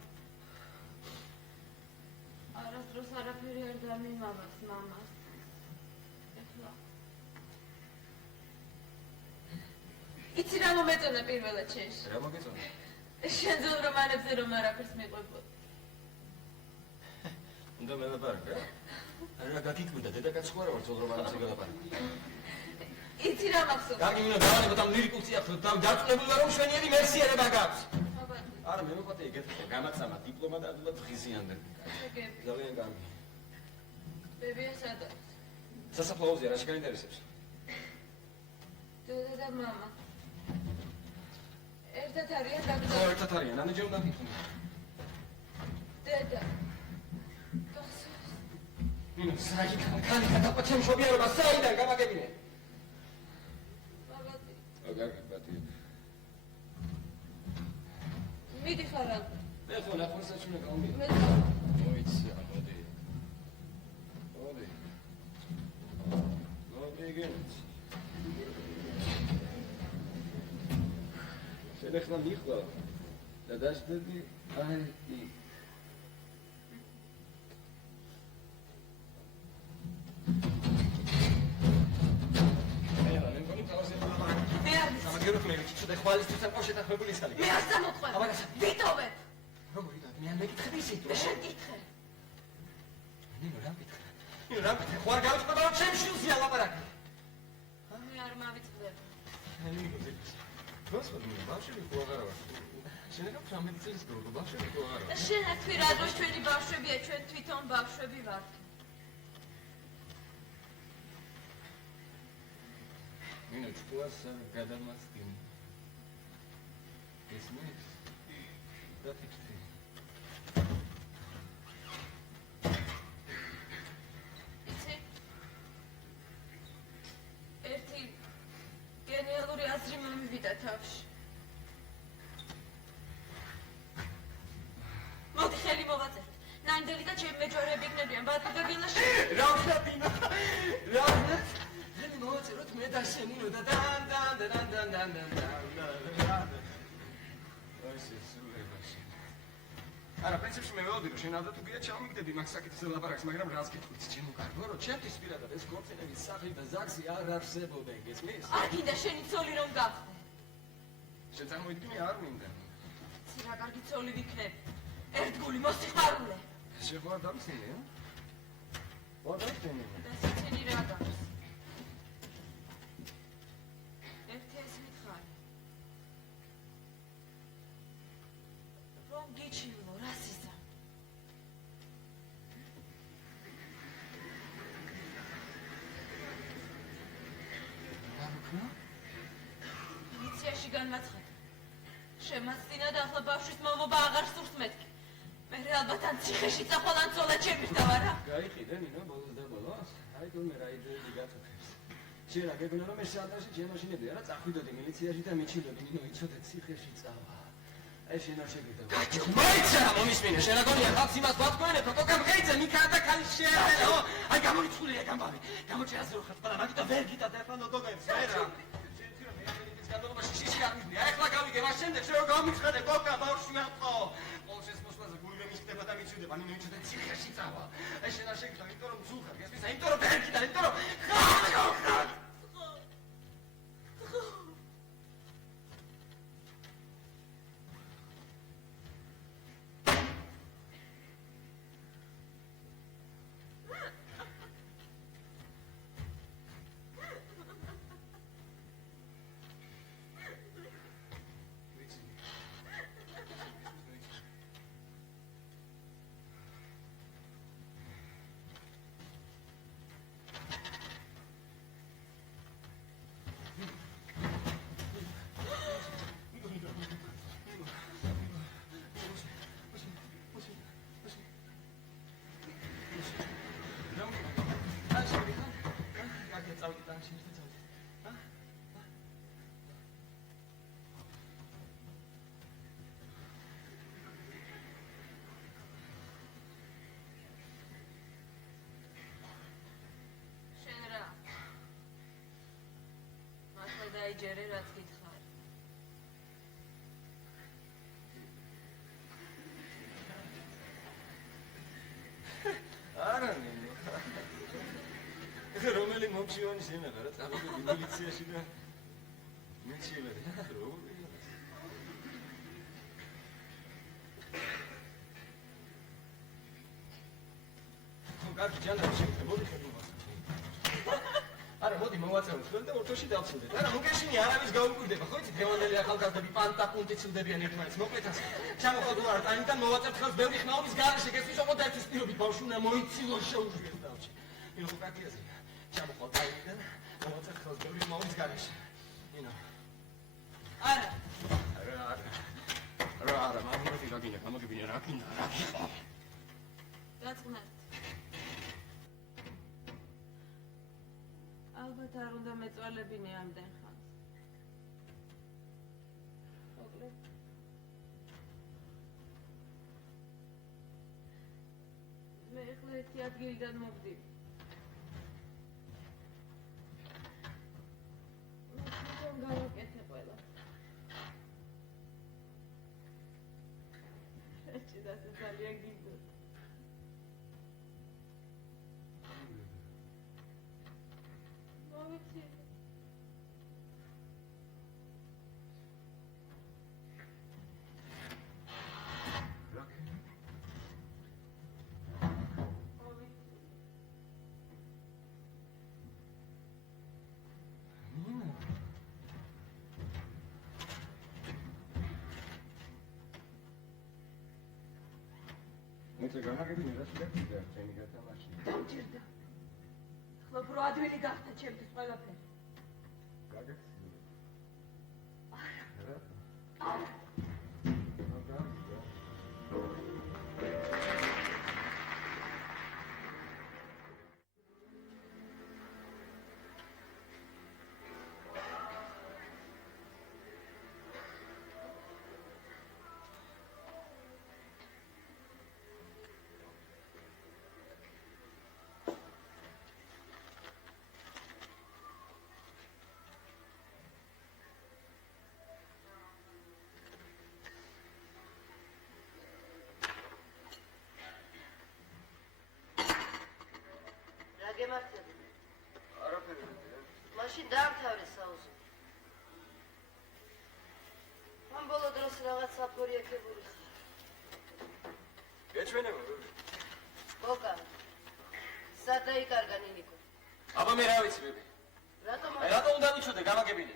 არასდროს არაფერი არ დამიმამავს მამას. ეხლა. იცი რა მომეწონა პირველად შენში? რა მოგეწონა? შენ ძულ რომანებზე რომ არაფერს მიყვებოდი. უნდა მელაპარაკე, რა? რა გაგიკვირდა, დედაკაცი ხო არა ვარ, ძველ რომანებზე გელაპარაკე. იცი რა მახსოვს? გაგიმინო დავანებოთ ამ ლირიკულ წიაღს, დარწმუნებული ვარ, რომ შვენიერი მერსიერება გაქვს. აბა, არა, მე მოყვატე ეგეთო, გამაცამა დიპლომა და ადვილად ღიზიანდა. შეგები. ძალიან კარგი. ბებია სადაც? სასაფლაოზია, რა შეგაინტერესებს? დედა და მამა. ერთად არიან ხო, დაგდა. ერთად არიან, ანეჯერ უნდა გითხნი. დედა. გახსოვს? ნინო, საიდან კანი გადაყვა ჩემ მშობიარობა, საიდან გამაგებინე? ბაბათი. აგარი, ბათი. მიდიხარ რა? მე ხო ნახმასაც უნდა გავმიდე. მე მოიცი, მოდი. მოდი. მოდი გენც. შენ ახლა მიხვა და დაждები აი მე არ ვიცი. სამაგერო ხმები ჩუდა ხვალისთვის არ შეთანხმებული ისალი. მე არ წამოყვე. აბა, ვიტოვებ. როგორ იდა? მე არ მეკითხები ისეთ. შენ გითხე. ნინო რა მეკითხე? ნინო რა მეკითხე? ხო არ გავიწყდება რომ ჩემ შულზია ლაპარაკი. მე არ მავიწყდები. ნინო ზეც. გასვლა ნინო ბავშვები ხო აღარა ვარ. შენ რა 18 წლის გროგო ბავშვები ხო აღარა ვარ. შენ არ თქვი რა დროს ჩვენი ბავშვებია, ჩვენ თვითონ ბავშვები ვართ. ნინო ჩქუას გადამასწინე. ეს მის და ფიქრე. იცი? ერთი გენიალური აზრი მომივიდა თავში. მოდი ხელი მოვაწეროთ. ნანდელი და ჩემი მეჯვარეები იქნებიან ბატონი და გილაში. რა ვქნა დინა? რა ვქნა? მოვაწეროთ მე და შენ ნინო და დან. არა, პრინციპში მე ველოდი, რომ შენ ადრე თუ გია ჩამიგდები მაგ საკითხზე ლაპარაკს, მაგრამ რას გეტყვით, ჩემო კარგო, რომ ჩემთვის პირადად ეს ქორწინების სახლი და ზაგსი არ არსებობენ, გესმის? არქიდა შენი ცოლი რომ გახდე. შენ წარმოიდგინე არ მინდა. ცი რა კარგი ცოლი ვიქნებ. ერთგული მოსიყვარულე. შენ ხო არ დამსინე, ა? ხო არ დამსინე? და სიცილი რა გაქვს? ერთი ეს მითხარი. რომ გიჩივლო, რას იზამ? მიციაში განმაცხადა. შემასწინა და ახლა ბავშვის მამობა აღარ სურს მეთქი. მე ალბათ ან ციხეში წახვალ ან ცოლად შემირთავ არა? გაიყიდე ნინო ბოლოს და ბოლოს. აი თუმე რა იდეები გაწუხებს. შენ რა გეგონა რომ ეს საათში ჩემაშინები არა წახვიდოდი მილიციაში და მიჩილოდი ნინო იცოდე ციხეში წავა. აი შენ არ შეგიძლია. მოიცა მომისმინე შენ რა გონია ხალხს იმას ვატყუენებ რომ კოკამ გეიძე მიქა და ქალი შეერელო. აი გამორიცხულია გამბავი. გამოჩერაზე რო ხარ ყველა მაგიტო ვერ გიტა და ახლა ნოდოგებს ვერა. განდობაში შიში არ მიდნი. აი ახლა გავიგე მას შემდეგ შენ რომ გამიცხადე კოკა ბავშვი მარტო. ყოველთვის მოსვლაზე გული მე მისხდება და მიჩვდება ნინო იცოდე ციხეში წავა. აი შენ არ შეგიძლია იმიტომ რომ ზუხარ გესმის? აი იმიტომ რომ ვერ გიტა იმიტომ რომ ხარ. დაიჯერე რაც გითხარი. არა ნინო. რომელი მომჩივანი შენება რა წავიდები მილიციაში და მეჩიელები როგორ კარგი ჯანმრთელი შემოდი ხელმოვასწრე. არა მოდი მოვაწევთ ხელ და ორთოში დავცილდეთ. არა მოგეშინი არავის გაუკვირდება. ხო იცით დღევანდელი ახალგაზრდები პანტა პუნტი ცილდებიან ერთმანეთს. მოკლედაც ჩამოხოდულ არ ტანიდან მოვაწევთ ხელს ბევრი ხმაურის გარეშე გესმის ოღონდ ერთის პირობით ბავშვი უნდა მოიცილოს შეუშვიეს დავჭი. ნინო კაკიაზე ჩამოხვალ ტანიდან მოვაწევთ ხელს ბევრი ხმაურის გარეშე. ნინო არა არა მაგმოდი გაგინა გამოგებინა რა გინდა რა გიყო. გაწყნართ. ალბათ არ უნდა მეწვალებინე ამდენ ხანს. მოკლედ. მე ახლა ერთი ადგილიდან მოვდივი. თვითონ გავაკეთე ყველა. ეჭიდაზე ძალიან გიგო. მოვიცი. მე განაგებინე რა შეიძლება ჩემი გათამაში. დამჭირდა. ახლა უფრო ადვილი გახდა ჩემთვის ყველაფერი. გაგეცილი. არა. არა. მაშინ დაამთავრე საუზო. ამ ბოლო დროს რაღაც აფორიაქებული ხარ. გეჩვენება, ბები. გოგა, სად დაიკარგა ნინიკო? აბა მე რა ვიცი, ბები. რატომ აი რატომ უნდა მიჩოდე გამაგებინე?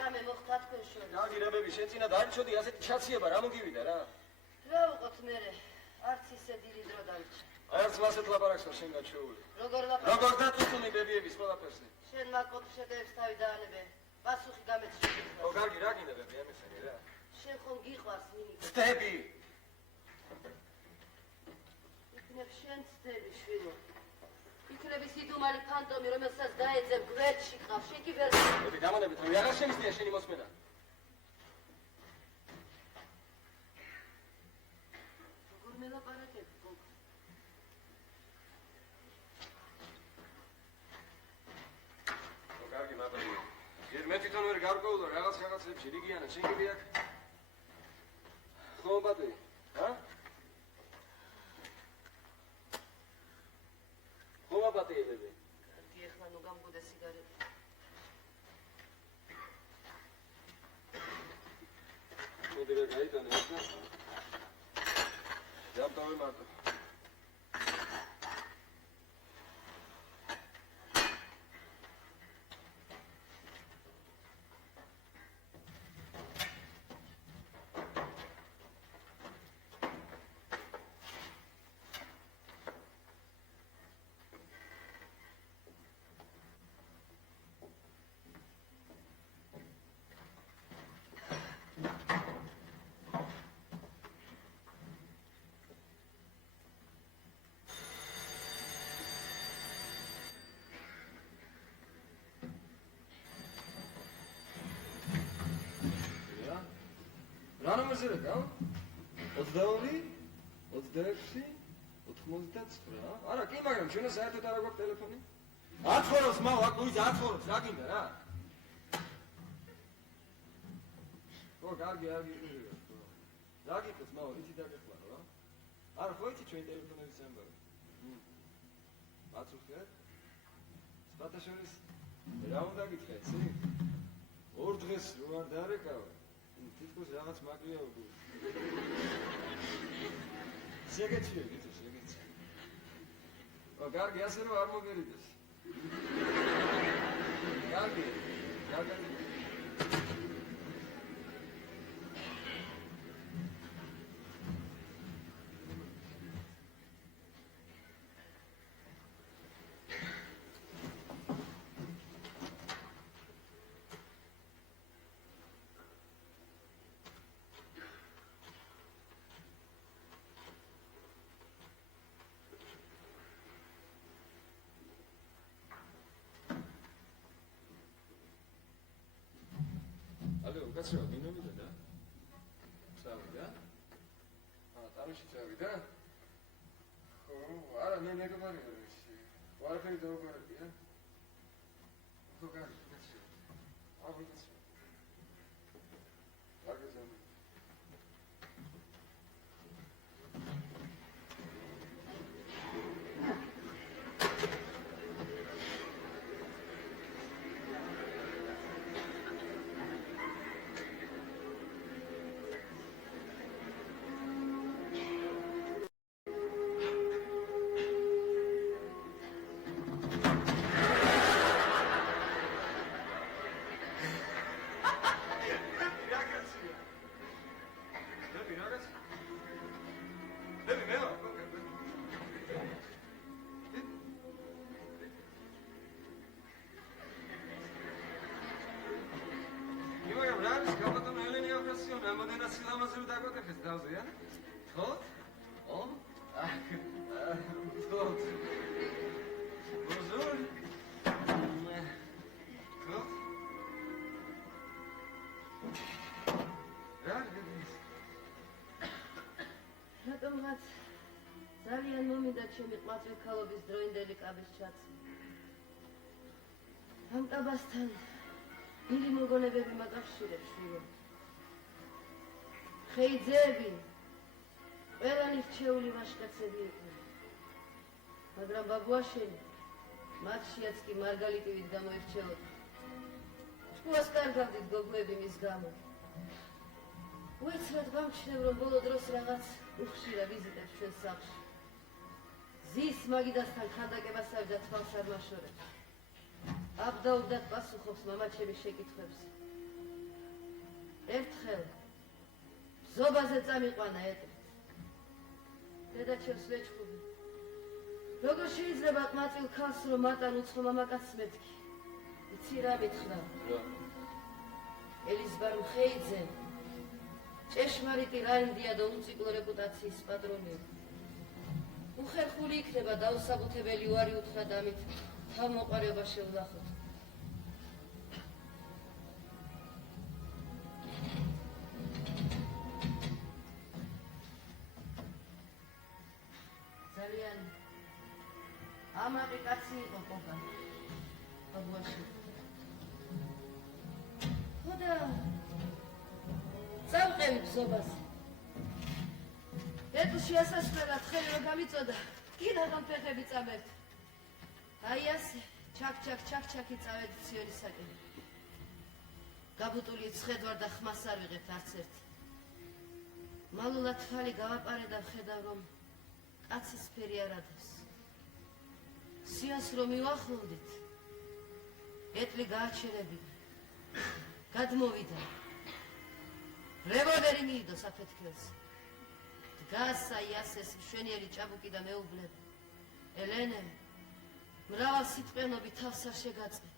რამე მოხდა თქვენ შორის? გაგი რა ბები, შენ წინა დაიჩოდი ასეთი ჩაციება რა მოგივიდა რა? რა უყოთ მერე? არც ისე დიდი დრო დამჭა. აი არც მასეთ ლაპარაკს ვარ შენ გაჩვეული. როგორ ლაპარაკ? როგორ დაწუხუნი ბებიების ყველაფერსი? შენ მაკოთ შედეებს თავი დაანებე. პასუხი გამეცი. ო გაგი რა გინდა ბები, ამისანი რა? შენ ხომ გიყვარს ნინიკო? ცდები. იქნებ შენ ცდები შვილო. იქნები სიდუმარი ფანტომი, რომელსაც დაეძებ გვერდში ყავს. შენ კი ვერ ბები, დამონებით რომ აღარ შემიძლია შენი მოსმენა. როგორ მელაპარაკებ გოგო? ო გაგი მადლობა. ჯერ მე თვითონ ვერ გარკვეულო რაღაცებში რიგიანად შენ კიდე აქ. ხო ბატონი, ჰა? ხო ბატონი ბები. კარგი, ეხლა ნუ გამგუდე სიგარეტი. მოდი რა გაიტანე ახლა. დამტოვე მარტო. რა ნომერზე გავა? 22, 26, 99. არა, კი, მაგრამ ჩვენ საერთოდ არ აქვს ტელეფონი. აცხოვროს მაო, აქ ლუიზა აცხოვროს, რა გინდა რა? ო, კარგი, არ გიყურებია. რა გიქოს, მაო, იცი დაგეხლა რა? არა, ხო იცი ჩვენ ტელეფონების ამბავი. მაცუხეთ? სპატაშორის რა უნდა გითხრა, იცი? ორ დღეს რო არ დარეკავა. თითქოს რაღაც მაკლია უკვე. შეგეჩიე, გიწევ, შეგეჩიე. ო, კარგი, ასე რომ არ მოგერიდეს. კარგი, კარგი. ალო, კაცო, მინომიდა და? წავიდა? ტანში წავიდა? ხო, არა, მე მეგობარი ვარ ისე. ვარაფერი დაუგარებია? ხო, კარგი, კაცო. აბა, კაცო. კარგი ზამი. რატომღაც ძალიან მომინდა ჩემი ყვაწვი ქალობის დროინდელი კაბის ჩაცი. ამ კაბასთან მილი მოგონებები მაკავშირებს შვილო. ხეიძეები ყველანი რჩეული ვაშკაცები იყვნენ. მაგრამ ბაბუაშენი მათშიაც კი მარგალიტივით გამოირჩეოდა. უას კარგავდით გოგოები მის გამო. უეცრად გამჩნევ, რომ ბოლო დროს რაღაც უხშირა ვიზიტებს ჩვენ სახლში. ზის მაგიდასთან ქანდაკებასავი და თვალს არ მაშორებს. აბდაუბდად პასუხობს მამაჩემის შეკითხვებს. ერთხელ ზობაზე წამიყვანა ეტლით. დედაჩემს ვეჩხუბი. როგორ შეიძლება ყმაწვილ ქალს რომ მატან უცხო მამაკაცს მეთქი? იცი რა მითხრა? ელიზბარ მხეიძე ჭეშმარიტი რაინდია და უციკლო რეპუტაციის პატრონია. უხერხული იქნება დაუსაბუთებელი უარი უთხრა და ამით თავმოყარეობა შევლახოთ. ძალიან ამაყი კაცი იყო კოკა ბაბუაში. ხოდა წავყევი ბზობას. ეტლში ასასვლელად ხელი რომ გამიწოდა, კიდაღამ ფეხები წამერთ. აი ასე, ჩაქ-ჩაქი წავედი ციონისაკენ. გაბუტული ცხედვარ და ხმას არ ვიღებთ არც ერთ. მალულად თვალი გავაპარე და ვხედავ, რომ კაცის ფერი არ ადევს. სიას რომ მივახლოვდით, ეტლი გააჩერებინა. გადმოვიდა. რევოლვერი მიიდო საფეთქელს. დგას აი ასეს მშვენიერი ჭაბუკი და მეუბნები. ელენე, მრავალ სიტყვიანობით თავს არ შეგაწყვეტ.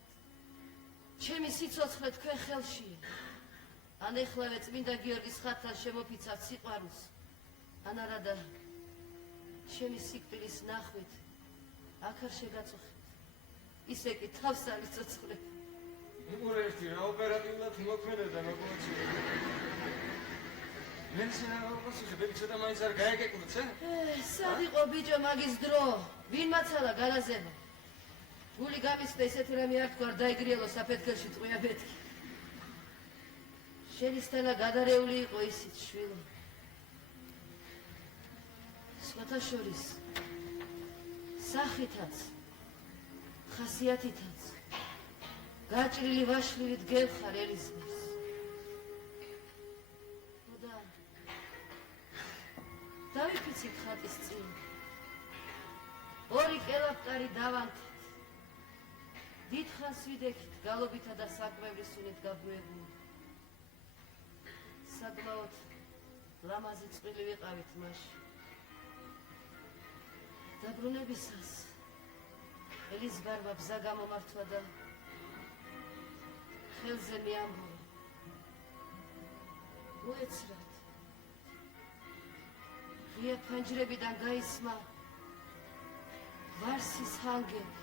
ჩემი სიცოცხლე თქვენ ხელშია. ან ეხლავე წმინდა გიორგის ხატთან შემოფიცავთ სიყვარულს, ან არადა ჩემი სიკვდილის ნახვით აქ არ შეგაწუხეთ. ისე კი თავს არ იცოცხლებ. იყო ერთი რა ოპერატიულად მოქმედებდა მოგოჩიო. მე შეიძლება ბებიცა და მაინც არ გაეკეკულა. სად იყო ბიჭო მაგის დრო? ვინ მაცალა გალაზება? გული გამისდა ისეთი რამე არ თქვა დაიგრიელო საფეთქელში ტყვია მეთქი. შენისთანა გადარეული იყო ისიც შვილო. სხვათა შორის სახითაც, ხასიათითაც გაჭრილი ვაშლივით გევხარ ელიზბერს. ხოდა დავიფიცით ხატის წინ. ორი კელაპტარი დავანთით. დიდხანს ვიდექით გალობითა და საკვებლის უნით გაბრუებული. საკმაოდ ლამაზი წყვილი ვიყავით მაშინ. დაბრუნებისას ელიზბარმა ბზა გამომართვა და ხელზე მიამბურა. უეცრად ღია ფანჯრებიდან გაისმა ვარსის ჰანგები.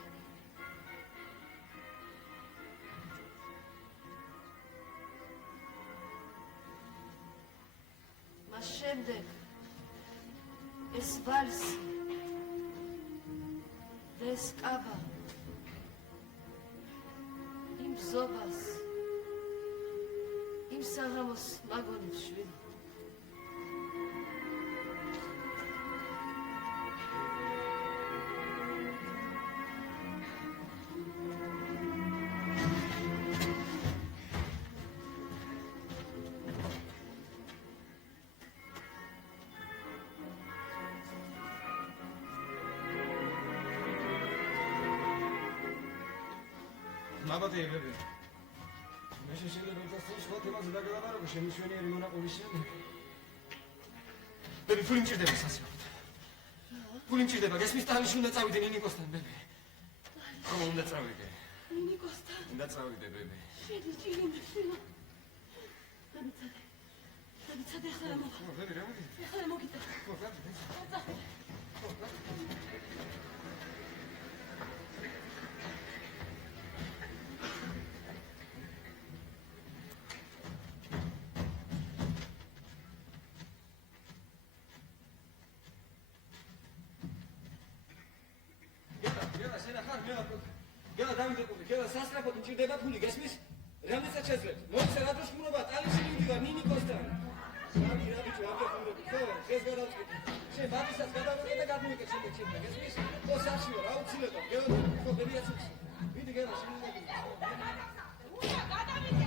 მას შემდეგ ეს ვალსი და ეს კაბა იმ ზობას იმ საღამოს მაგონებს შვილი. ნაბადეები. მე შეიძლება დასწროს სხვა თემაზე დაგალაპარაკო შემიშვენიერი მონაყოლის შემდეგ. ბები, ფული მჭირდება სასწრაფოდ. ფული მჭირდება, გესმის ტალიში უნდა წავიდე ნინიკოსთან, ბები. ხომ უნდა წავიდე? ნინიკოსთან? უნდა წავიდე, ბები. შედი ჭირი მშვენო. დამიცადე ახლა რა მოვა? ბები, რა მოგიწევს? ახლა რა მოგიწევს? ხო, გელა დავიდეკული, გელა სასწრაფოდ მჭირდება ფული, გესმის? რამესაც შეძლებთ? მოიცა რა დროს ხმრობა, ტალიში მივდივარ ნინიკოსთან. სამი რა ბიჭო, არ გეხმრობი, ხო, დღეს გადავწყვიტე. შენ ბაბისას გადავწყვიტე და გადმოიკეთ შემდეგ ჩემთან, გესმის? ხო, საშიო, რა უცილებლად, გელა, ხო, ბებიაცი. მიდი გელა, შენ მიდი. უნდა გადავიდე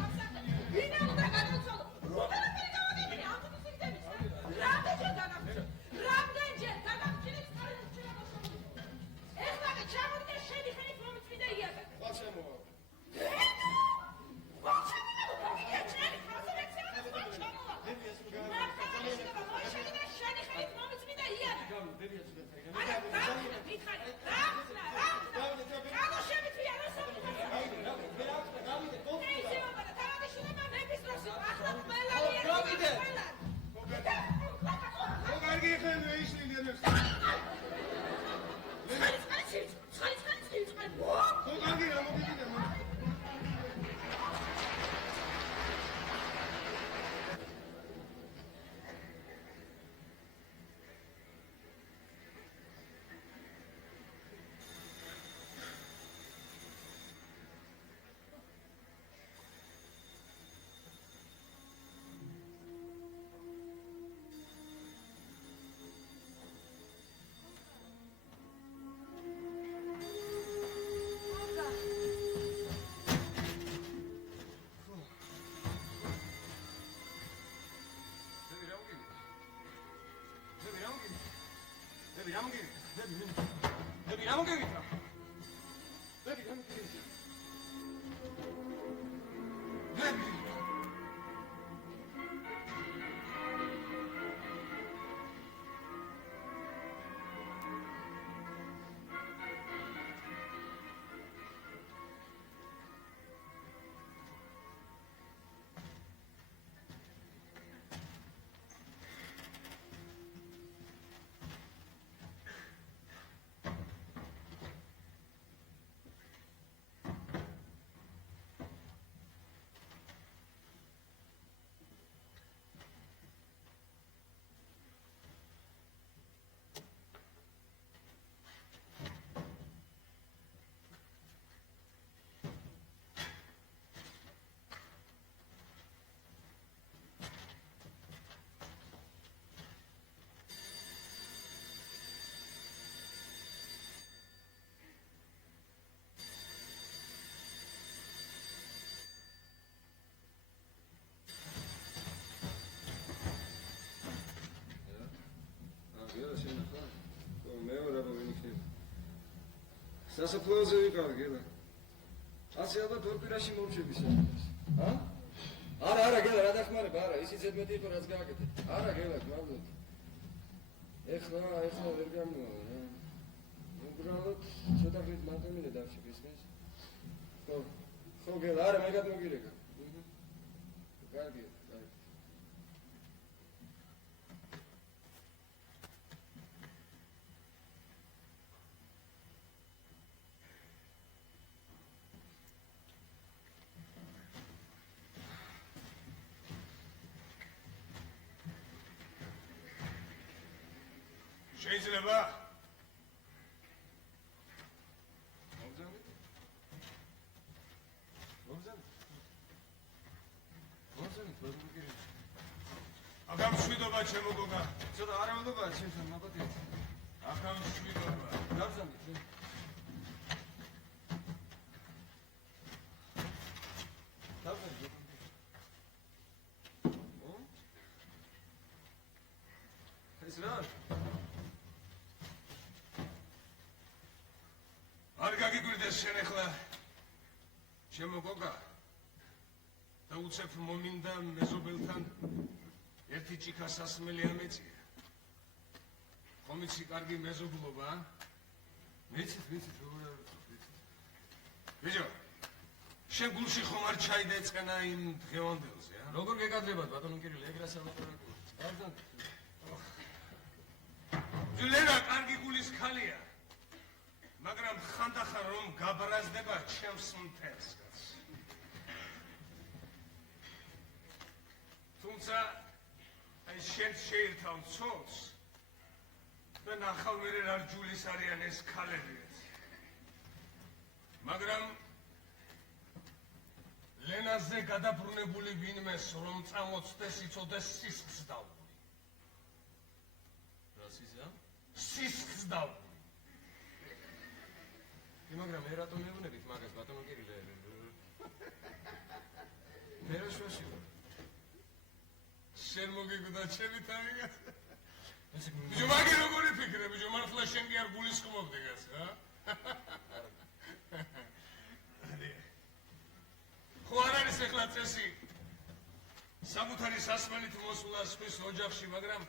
სასაფლაოზე ვიყავ, გელა. ასე ალბათ ორ კვირაში მომჩები საქმეს. არა, გელა, რა დახმარება, არა, ისიც ზედმეტი იყო, რაც გააკეთე. არა, გელა, გმავლობ. ეხლა ვერ გამოვა რა. უბრალოდ ცოტა ხნით მანტომინე დავში გესმის? ხო, გელა, არა, მე გადმოგირეკა. კარგია. შეიძლება? აკამ შვიდობა ჩემო გოგა. ცოტა არამოდობაა ჩემთან მაპატიეთ. აკამ შვიდობა. გავზამით. დავზამით. ეს რა? არ გაგიგვირდეს შენ ახლა ჩემო გოგა და უცებ მომინდა მეზობელთან ერთი ჭიქა სასმელი ამეწია. ხომ იცი კარგი მეზობლობა? ვიცით, როგორ არ ვიცით. ბიჭო, შენ გულში ხომ არ ჩაიდეწყენა იმ დღევანდელზე, ა? როგორ გეკადრებათ ბატონო კირილე, ეგრას ამოყურებულ. დავზამით. ლენა კარგი გულის ხალია. მაგრამ ხანდახან რომ გაბრაზდება ჩემს მთელს. თუმცა აი შენ შეირთავ ცოლს და ნახავ მერე რა ჯულის არიან ეს ქალებიც. მაგრამ ლენაზე გადაბრუნებული ვინმეს რომ წამოწდეს იცოდეს სისხლს დავული. რა სიზა? სისხლს დავული. მაგრამ მე რატომ მეუბნებით მაგას ბატონო კირილე? მე რა შუაში ვარ? შენ მოგიგდა ჩემი თავი. ბიჭო, მაგი როგორი ფიქრე, ბიჭო, მართლა შენ კი არ გულისხმობდი გას, რა? ხო არ არის ახლა წესი საკუთარი სასმელით მოსულა სხვის ოჯახში, მაგრამ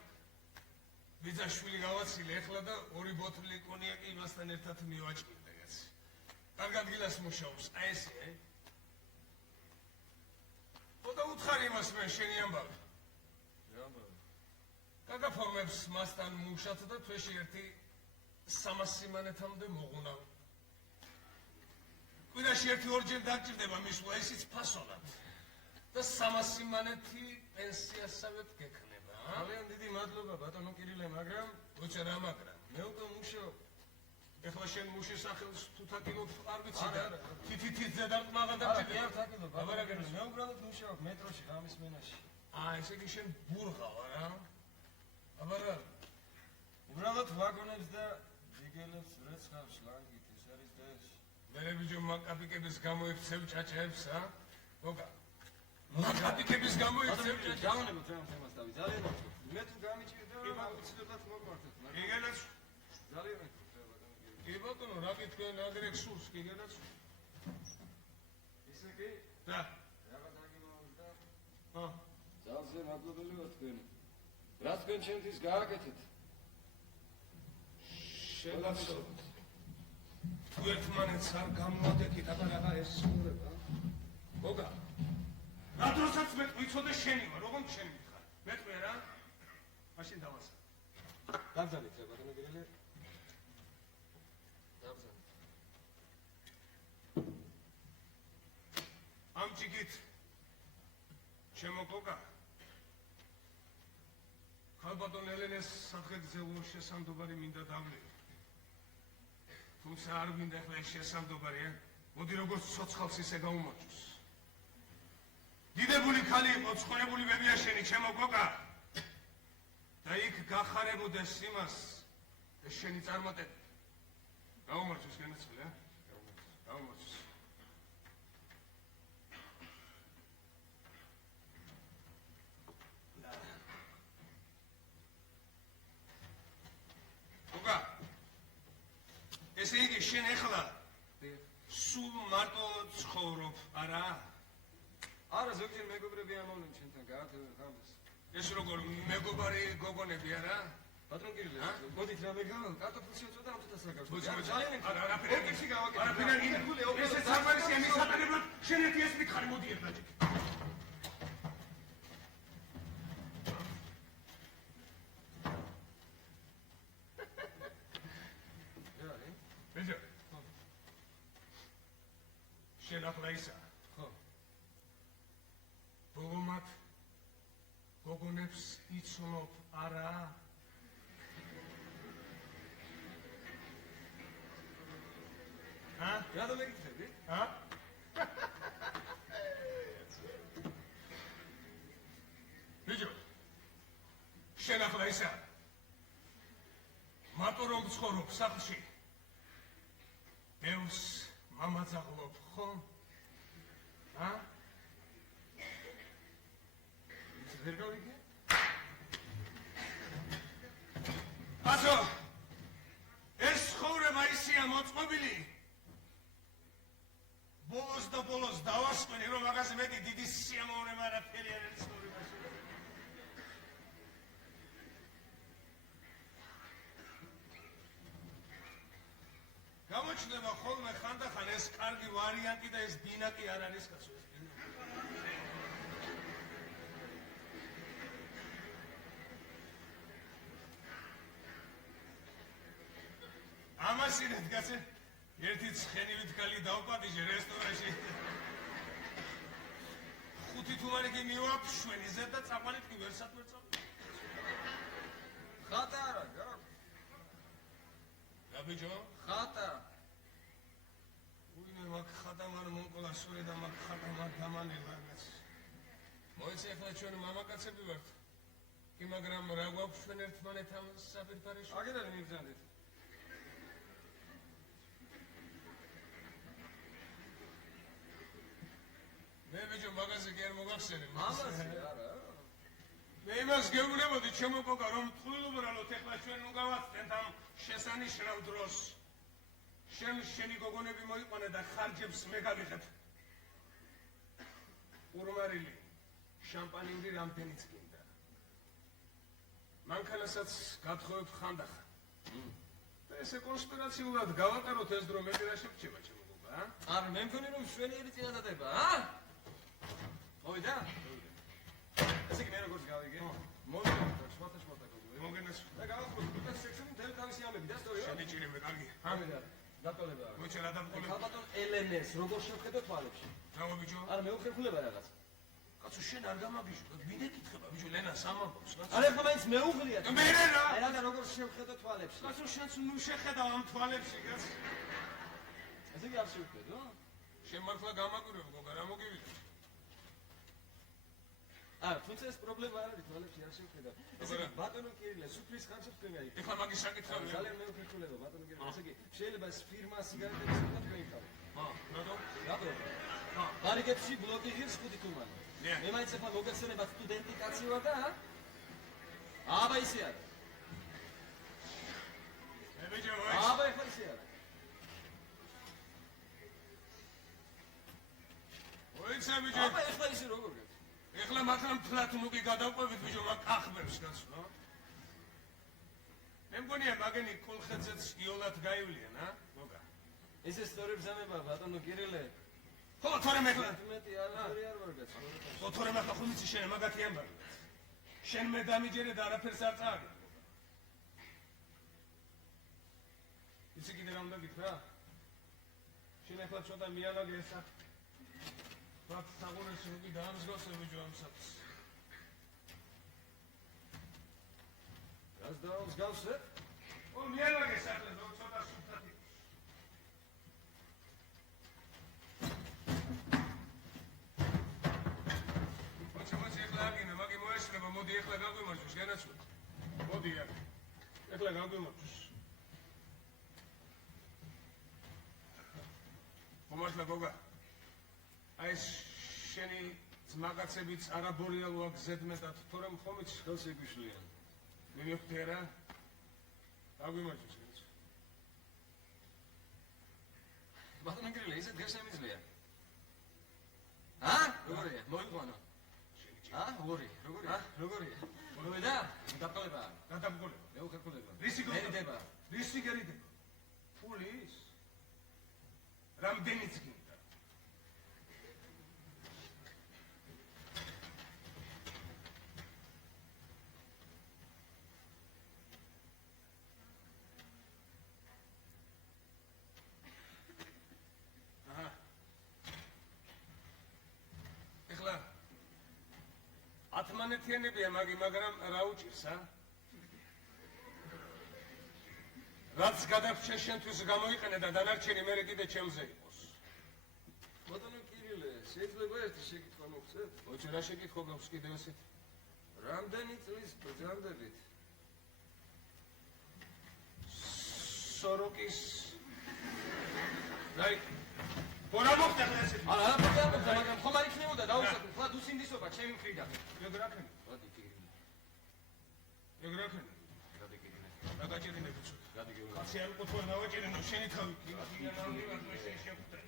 ბიძაშვილი გავაცილე ეხლა და 2 ბოთლი კონიაკი იმასთან ერთად მივაჭმირდა კაცი. კარგ ადგილას მუშაობს, აი ესე. და უთხარი იმას მე შენი ამბავი. გაგაფორმებს მასთან მუშად და თვეში ერთი 300 სიმანეთამდე მოღუნავ. კვირაში 1-2 დაგჭირდება მისვლა, ისიც ფასონად. და 300 სიმანეთი პენსიასავეთ გექნება. ძალიან დიდი მადლობა ბატონო კირილე, მაგრამ როცა რა მაგრამ. მე უკვე მუშაობ. ეხლა შენ მუშის სახელს თუ თაკილობ არ ვიცი და თითით ზედამტმაღა დაგჭირდება. აბარაგერს მე უბრალოდ მუშაობ მეტროში ღამის მენაში. ესე იგი შენ ბურღავ არა? აბარა უბრალოდ ვაგონებს და ჯიგელებს რეცხავს ლანგით, ეს არის და ეს. მე ბიჭო მაკაპიკების გამოიქცევ ჭაჭაებს, გოგა. მაკაპიკების გამოიქცევ ჭაჭაებს. დავანებოთ რა თემას დავი, ძალიან მოგწონს. მე თუ გამიჭირდა რომ აუცილებლად მოგმართოთ, მაგრამ გიგელაც ძალიან მეკითხება ბატონო კირილე. კი ბატონო, რა გითქვენ აგრეკ სურს გიგელაც? ისე კი? და რაღაც აგიმოვდა. ძალზე მადლობელი ვარ თქვენ. რა თქვენ ჩემთვის გააკეთეთ? შეგაცნობთ. თუ ერთმანეთს არ გამოადეკით, აბა ეს სულება. გოგა. რა დროსაც მე ვიცოდე შენი ვარ, როგორ შენი მითხარ? მეტყვი რა? მაშინ დავასა. დაბრძანეთ რა ბატონო კირილე. დაბრძანეთ. ამ ჭიქით ჩემო გოგა. ხალბატონ ელენეს საფრთხეზე შესამდობარი მინდა დავლევი. თუმცა არ მინდა ახლა ეს შესამდობარია. მოდი როგორც ცოცხალს ისე გაუმარჯოს. დიდებული ქალი იყო, ცხონებული ბებია შენი, ჩემო გოგა. და იქ გახარებოდეს იმას ეს შენი წარმატება. გაუმარჯოს განაცვლე, გაუმარჯოს. გოგა, ესე იგი შენ ეხლა სულ მარტო ცხოვრობ, არა? არა, ზოგჯერ მეგობრები ამოვნენ ჩვენთან გაათევენ ხამს. ეს როგორ მეგობარი გოგონები არა? ბატონო კირილე, მოდით რა მე კარტოფილს შეწოდა ამ თუთა საკავშირო. მოდი, ძალიან არაფერი გავაკეთე. არაფერი ესეც სამარისია მისატარებლად შენ ერთი ეს მითხარი მოდი ერთად. ბიჭო. შენ ახლა ისა. ხო. ბოლომად გოგონებს იცნობ არა? რა დამეკითხები? ბიჭო. შენ ახლა ისა. მარტო რომ ცხოვრობ სახლში. ბევრს მამაძაღლობ, ხო? ვერ გავიგე? ასო, ეს ცხოვრება ისია მოწყობილი. ბოლოს და ბოლოს დავასკვენი, რომ მაგაზე მეტი დიდი სიამოვნება არაფერი არ არის ცხოვრებაში. გამოჩნდება ხოლმე ხანდახან ეს კარგი ვარიანტი და ეს ბინაკი არ არის კაცო, ეს ბინაკი. ამასინეთ კაცო, ერთი ცხენივით ქალი დავპატიჟე რესტორანში. 5 თუმარი კი მივაფშვენი ზედ და წაყვანით კი ვერსად ვერ წავ. ხატა არა, გაქვს. რა ბიჭო? ხატა. უინე მაგ ხატა მან მონკოლა სურე და მაგ ხატა მან დამანელა კაც. მოიცე ახლა ჩვენ მამაკაცები ვართ. კი მაგრამ რა გვაქვს ჩვენ ერთმანეთთან საფირფარეში? აგერად მიბრძანდით. მე ბიჭო მაგაზე კი არ მოგახსენე. ამაზე არა. მე იმას გეუბნებოდი ჩემო გოგა რომ თვლილუბრალოდ ეხლა ჩვენ უგავაცდენთ ამ შესანიშნავ დროს. შენი გოგონები მოიყვანე და ხარჯებს მე გავიღებ. ურმარილი, შამპანიური რამდენიც გინდა. მანქანასაც გათხოვებ ხანდახან. და ესე კონსპირაციულად გავატაროთ ეს დრო, მეტი რა შეგვჭება ჩემო გოგო, ა? არა, მე მგონი რომ შვენიერი წინადადება, მოვიდა? ესე იგი მე როგორც გავიგე? მოვიდა, შმოთა გოგო. მოგენას და გავახსოვთ, და სექსები მთელი თავისი ამები და სწორია? შენი ჭირი მე კარგი. მოვიდა, დატოვება. მოიცა რა დამყოლებ. ქალბატონ ელენეს როგორ შევხედო თვალებში? რა ბიჭო? არა, მე უხერხულება რაღაც. კაცო შენ არ გამაგიჟო, მინდა კითხება ბიჭო, ლენას ამბობს, კაცო. არა, ხა მაინც მეუღლია. მე რა? აი რა და როგორ შევხედო თვალებში? კაცო შენც ნუ შეხედავ ამ თვალებში, კაცო. ესე იგი არ შევხედო? შენ მართლა გამაკვირვებ გოგო, რა მოგივიდა? არა, თუმცა ეს პრობლემა არ არის, თვალებში არ შევხედა. ესე იგი ბატონო კირილე, სუფრის ხანში თქვენ აი. ეხლა მაგის საკითხავია. ძალიან მეუხერხულება ბატონო კირილე. ესე იგი შეიძლება ეს ფირმა სიგარეტების უნდა თქვენიყავ. რატო? ბარიგებში ბლოგი ღირს 5 თუმანი. მე მაინც ახლა მოგეხსენება სტუდენტი კაცი ვარ და აბა ისე არა. მე ბიჭო, ვაი. აბა ეხლა ისე არა. ვაიცა ბიჭო. აბა ეხლა ისე როგორ გეთ? ეხლა მართლა მთლად ნუგი გადავყვებით ბიჭო, მაგ ახბებს კაცო. მე მგონია მაგენი კოლხეთზეც იოლად გაივლიან, გოგა. ესე სწორი ბრძანება ბატონო კირილე. ხო, თორემ ეხლა მეტი არ ვარ კაცო. ხო, თორემ ეხლა ხომ იცი შენ მაგათი ამბავი. შენ მე დამიჯერე და არაფერს არ წააგე. იცი კიდე რა უნდა გითხრა? შენ ეხლა ცოტა მიალაგე ესა. რაც საგუნეში უკი დაამსგავსე ბიჭო ამ საქმეს. რას დაამსგავსე? ო, მიალაგე საქმე, ცოტა სუფთათი. მოდი ეხლა აგინა, მაგი მოეშლება, მოდი ეხლა გაგვიმარჯვეს, განაცვლეთ. მოდი აქ. ეხლა გაგვიმარჯვეს. მომართლა გოგა. აი ეს შენი ძმაკაცებიც არაბორიალო აქ ზედმეტად, თორემ ხომიც ხელს იგუშლიან. მივხვდი რა? გაგვიმარჯვეს, განაცვლეთ. ბატონო კირილე, ისე დღეს შემიძლია. როგორია? მოიყვანო. როგორია? მოვიდა? დაბყოლება. რა დამგოლება? მე უხერხულება. რისი გოგო? მერიდება. რისი გერიდება? ფულის? რამდენიც გინდა? ეხლა ათმანეთიანებია მაგი, მაგრამ რა უჭირს, რაც გადარჩა შენთვის გამოიყენე და დანარჩენი მერე კიდე ჩემზე იყოს. ბატონო კირილე, შეიძლება ერთი შეკითხვა მოგცეთ? ოჩი რა შეკითხვა გაქვს კიდევ ესეთ? რამდენი წლის ბრძანდებით? სოროკის რაი ბორა მოხდა ხა ესეთი. არა, მაგრამ ხომ არ იქნებოდა დაუსაქმე, ხლა დუსინდისობა ჩემი მხრიდან. ეგრაკენი. ბატი კირილე. ეგრაკენი. გადი კირილე. რა გაჭირინები ცო? გადი კირილე. კაცი არ მყოფა დავაჭირინო შენი თავი. გიგიან არ მივარ მე შენ შეხვდე.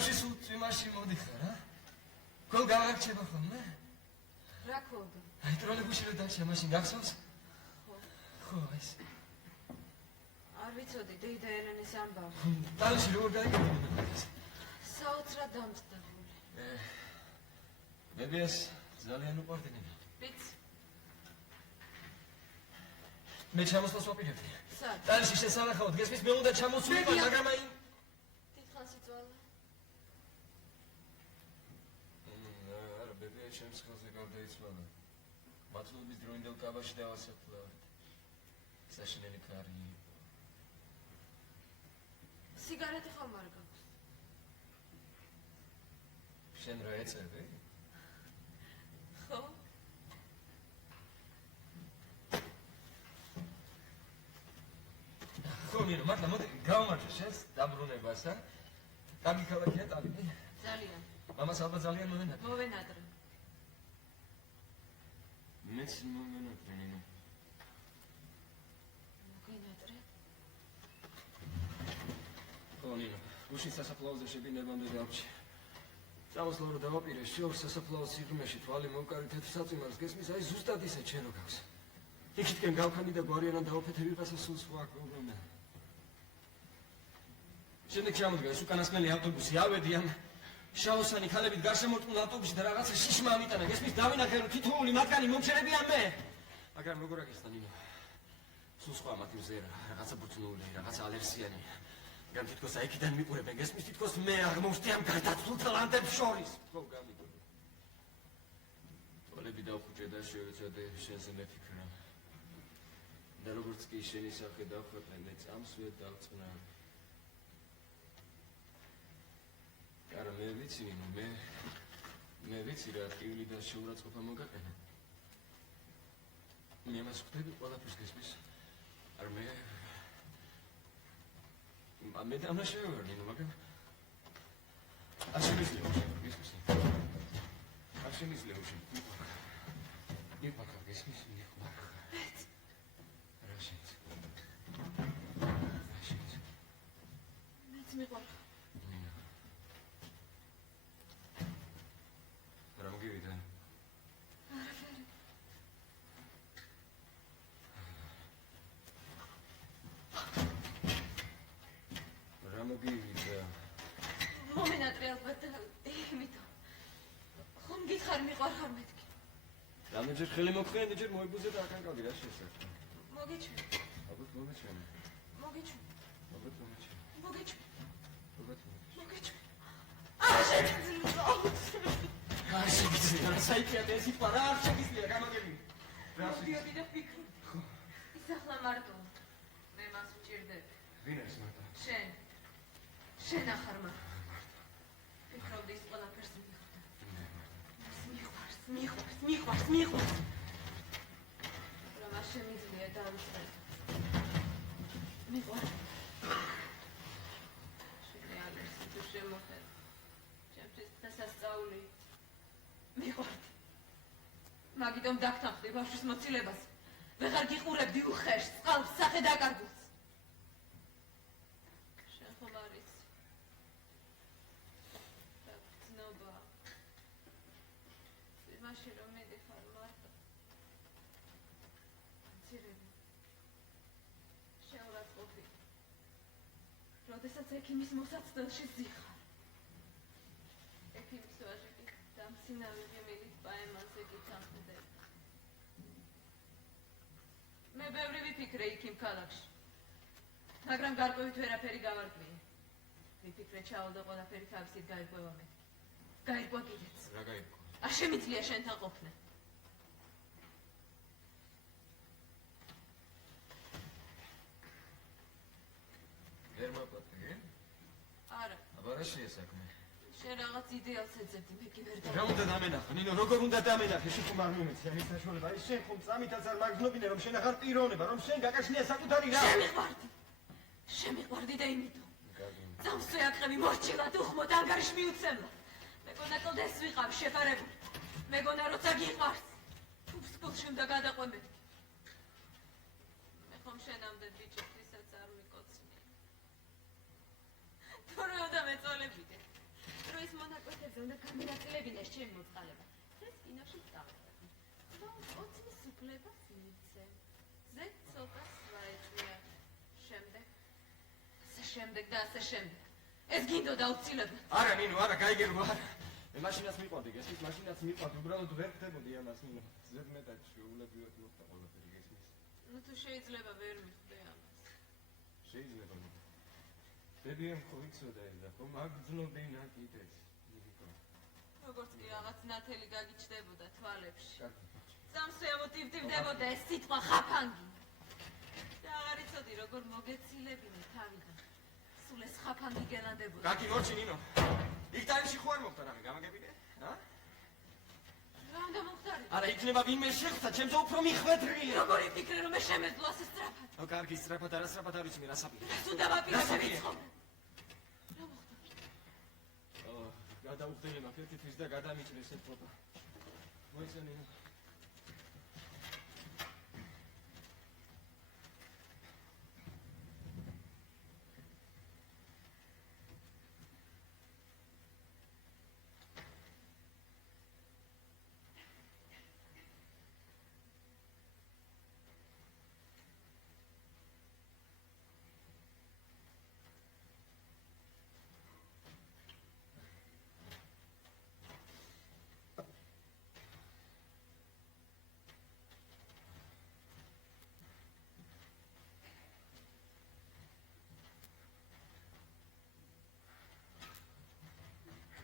ბავში სულ წვიმაში მოდიხარ, ა? გულ გავარჩება ხოლმე? რა ქონდა? აი ტროლეიბუსში რო დაშა მაშინ გახსოვს? ხო, ეს. არ ვიცოდი დეიდა ელენეს ამბავი. ტალში როგორ გაიგებინა ეს? საოცრად დამწყდებული. ბებიას ძალიან უყვარდები. ვიცი. მე ჩამოსვლას ვაპირებდი. სად? ტალში შესანახავად გესმის მე უნდა ჩამოსულიყო, მაგრამ აი დიდხანს იწვალა. არა, ბებია ჩემს ხელზე გარდაიცვალა. მათლობის დროინდელ კაბაში დავასაფლავეთ. საშინელი კარი იყო. სიგარეტი ხომ არ გაქვს? შენ რა ეწევი? ხო? ხო, მირო, მართლა მოდი გავმარჯვე შენს დაბრუნებას, ა? კარგი ქალაქია ტალინი. ძალიან. მამას ალბათ ძალიან მოვენატრე. მოვენატრე. მეც მოვენატრე, ნინო. მოვენატრე? ხო, ნინო, გუშინ სასაფლაოზე შეგინებამდე დავჭი. წამოსვლა რო დავაპირე, შორ სასაფლაოს სიღრმეში თვალი მოვკარი თეთრ საწვიმარს გესმის, აი ზუსტად ისე ჩვენ რო გავს. იქითკენ გავქანდი და გვარიანად დავაფეთე ვიღაცა სულ სხვა გოგონა. შემდეგ ჩამოდგა ეს უკანასკნელი ავტობუსი, ავედი ამ შაოსანი ქალებით გარშემორტყმულ ავტობუსში და რაღაცა შიშმა ამიტანა, გესმის, დავინახე რომ თითოეული მათგანი მომჩერებია მე. მაგრამ როგორ აგესტა ნინო? სულ სხვა მათი მზერა, რაღაცა ბუწნული, რაღაცა ალერსიანი. გამ თითქოს აიქიდან მიყურებენ, გესმის, თითქოს მე აღმოვსდი ამ გარდაცვლილ ტალანტებს შორის. ხო, გამიგონე. თვალები დავხუჭე და შევეცადე შენზე მეფიქრა. და როგორც კი შენი სახე დავხვეყე, მე წამსვე დავწნა. არა, მე ვიცი, ნინო, მე ვიცი რა ტკივილი და შეურაცხყოფა მოგაყენა. მე მას ხვდები ყველაფერს გესმის. არ მე დამნაშავე ვარ, ნინო, მაგრამ არ შემიძლია უშევარ, გესმის? არ შემიძლია უშევარ. მიყარხარ, გესმის? მიყარხარ. რა შენს? რა შენს? მეც მიყვარხარ. რა მოგივიდა? არაფერი. რა მოგივიდა? მოვენატრე ალბათ და იმითო. ხომ გითხარ მიყვარხარ მეთქი. რამდენჯერ ხელი მოგხსენდი, ჯერ მოიბუძე და აკანკავდი რა შესაძლოა. მოგეჩვენ. ალბათ მომეჩვენე. მოგეჩვენ. ალბათ მომეჩვენე. მოგეჩვენ. ალბათ მომეჩვენე. მოგეჩვენ. არ შეგიძლია. არ შეგიძლია, რა საიქია ეს სიტყვა, რა არ შეგიძლია, გამაგები. მოდიოდი და ფიქრობ. ის ახლა მარტო. მე მას ვჭირდები. ვინ არის მარტო? შენ. შენ ახარ მარტო. ფიქრობდი ის ყველაფერს მიხვდა. მიყვარს. რომ არ შემიძლია დავიწყე. მიყვარს. შენი ალერსი თუ შემოხედ. ჩემთვის დღესასწაული. მიყვართ. მაგიტომ დაგთანხმდი ბავშვის მოცილებას. ვეღარ გიყურებდი უხერს, წყალს, სახე დაკარგულს. შენ ხომ არ იცი? რა გრძნობა. იმაში რომ მიდიხარ მარტო. მცირები. შეურაცხყოფი. როდესაც ექიმის მოსაცდელში ზიხარ. ექიმის ვაჟი კი დამცინავი ღიმილით პაემანზე გითანხმდება. მე ბევრი ვიფიქრე იქ იმ ქალაქში. მაგრამ გარკვევით ვერაფერი გავარკვიე. ვიფიქრე ჩავალ და ყველაფერი თავისით გაირკვევა მეთქი. გაირკვა კიდეც. რა გაირკვა? არ შემიძლია შენთან ყოფნა. ვერ მოპატე? არა, აბა რა შეესაქმე? შენ რაღაც იდეალს ეძებდი, მე კი ვერ რა დავ. უნდა დამენახო, ნინო, როგორ უნდა დამენახე, შენ ხომ არ მომეცი ამის საშუალება, აი შენ ხომ წამითაც არ მაგზნობინე, რომ შენ ახარ პიროვნება, რომ შენ გაკაშნია საკუთარი რა. შემიყვარდი და იმითო. კარგი. წამსვე აკრები მორჩილად უხმოდ ანგარიში მიუცემლო. მეგონა კლდეს ვიყავ შეფარებული. მეგონა როცა გიყვარს. ფუფსკულში უნდა გადაყვე მეთქი. მე ხომ შენამდე ბიჭისთვისაც არ მიკოცნი. თორე უნდა მეწოლებიდე. არის მონაკვეთებზე უნდა გამენაწილებინეს ჩემი მოწყალება. ეს კინოში ვსწავლობ. ოცნის უფლებას მიცე. ზე ცოტას ვაეჭვია. შემდეგ და ასე შემდეგ. ეს გინდოდა აუცილებლად. არა ნინო, არა, გაიგებო, არა. მე მაშინაც მიყვარდი, გესმის, მაშინაც მიყვარდი, უბრალოდ ვერ ხდებოდი ამას ნინო. ზედმეტად შეულებრივად მოხდა ყველაფერი, გესმის. ნუ თუ შეიძლება ვერ მიხვდე ამას. შეიძლება ნინო. ბებიამ ხო იცოდა ეს და ხო მაგძნობინა კიდეც. როგორც კი რაღაც ნათელი გაგიჩნდებოდა თვალებში. კარგი. სამსვე ამოტივტივდებოდა ეს სიტყვა ხაფანგი. და აღარ იცოდი როგორ მოგეცილებინე თავიდან. სულ ეს ხაფანგი გელანდებოდა. კარგი მორჩი ნინო. იქ დაიში ხო არ მოხდა რამე, გამაგებინე? ა? რა უნდა მოხდარი? არა, იქნება ვინმე შეხვდა, ჩემზე უფრო მიხვედრია. როგორ იფიქრე რომ მე შემეძლო ასე სწრაფად? ო კარგი, სწრაფად არასწრაფად არ ვიცი მე რა საპირე. ეს უნდა ვაპირებდე ვიცხოვ. რა მოხდა? გადაუხდელი მაქვს ერთი თვის და გადამიჭრეს ეს ფოტო. მოიცა ნინო.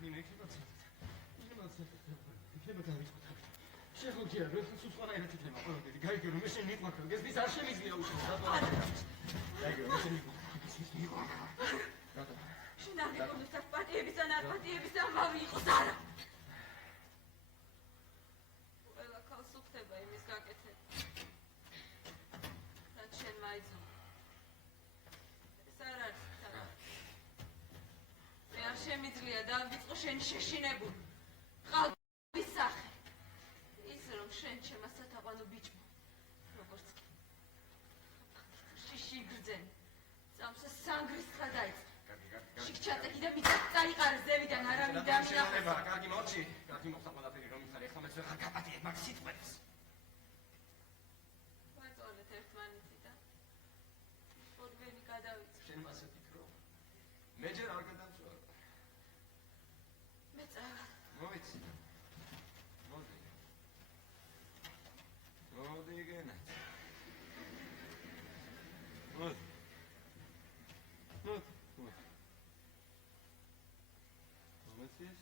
ნინო, იქნება დავიწყო თავით. შეხვდია, რომ სულ სხვანაირად იქნება ყველაფერი. გაიგე რომ მე შენ მიყვარხარ, გესმის არ შემიძლია უშუალოდ რატო არა. გაიგე რომ მე შენ მიყვარხარ. რატო? შენ არ გიქონდეს აქ პატიების ან აპატიების ამბავი იყოს არა. ყველა ქალს უხდება იმის გაკეთება. რაც შენ მაიძულ. ეს არ არის თან. მე არ შემიძლია დავიწყო შენ შეშინებული. ყალბის სახე. ის რომ შენ ჩემს სათაყვანო ბიჭმა. როგორც კი. შიში გრძენი. სამსა სანგრისხა დაიწყო. შიქჩატეკი და მიწა წაიყარე ზევიდან არავინ დამინახება. კარგი მორჩი, კარგი მოხდა ყველაფერი რომ იცარ, ეხლა მეც ვეღარ გაპატიებ მაგ სიტყვებს. ვაწოლეთ ერთმანეთიდან. პოდვენი გადავიწყო. შენ მასე ფიქრო. მე ჯერ არ გადავწვარ. მე წავა. მოიცი. მოდი. მოდი გენა. მოდი. მოდი. Momentis.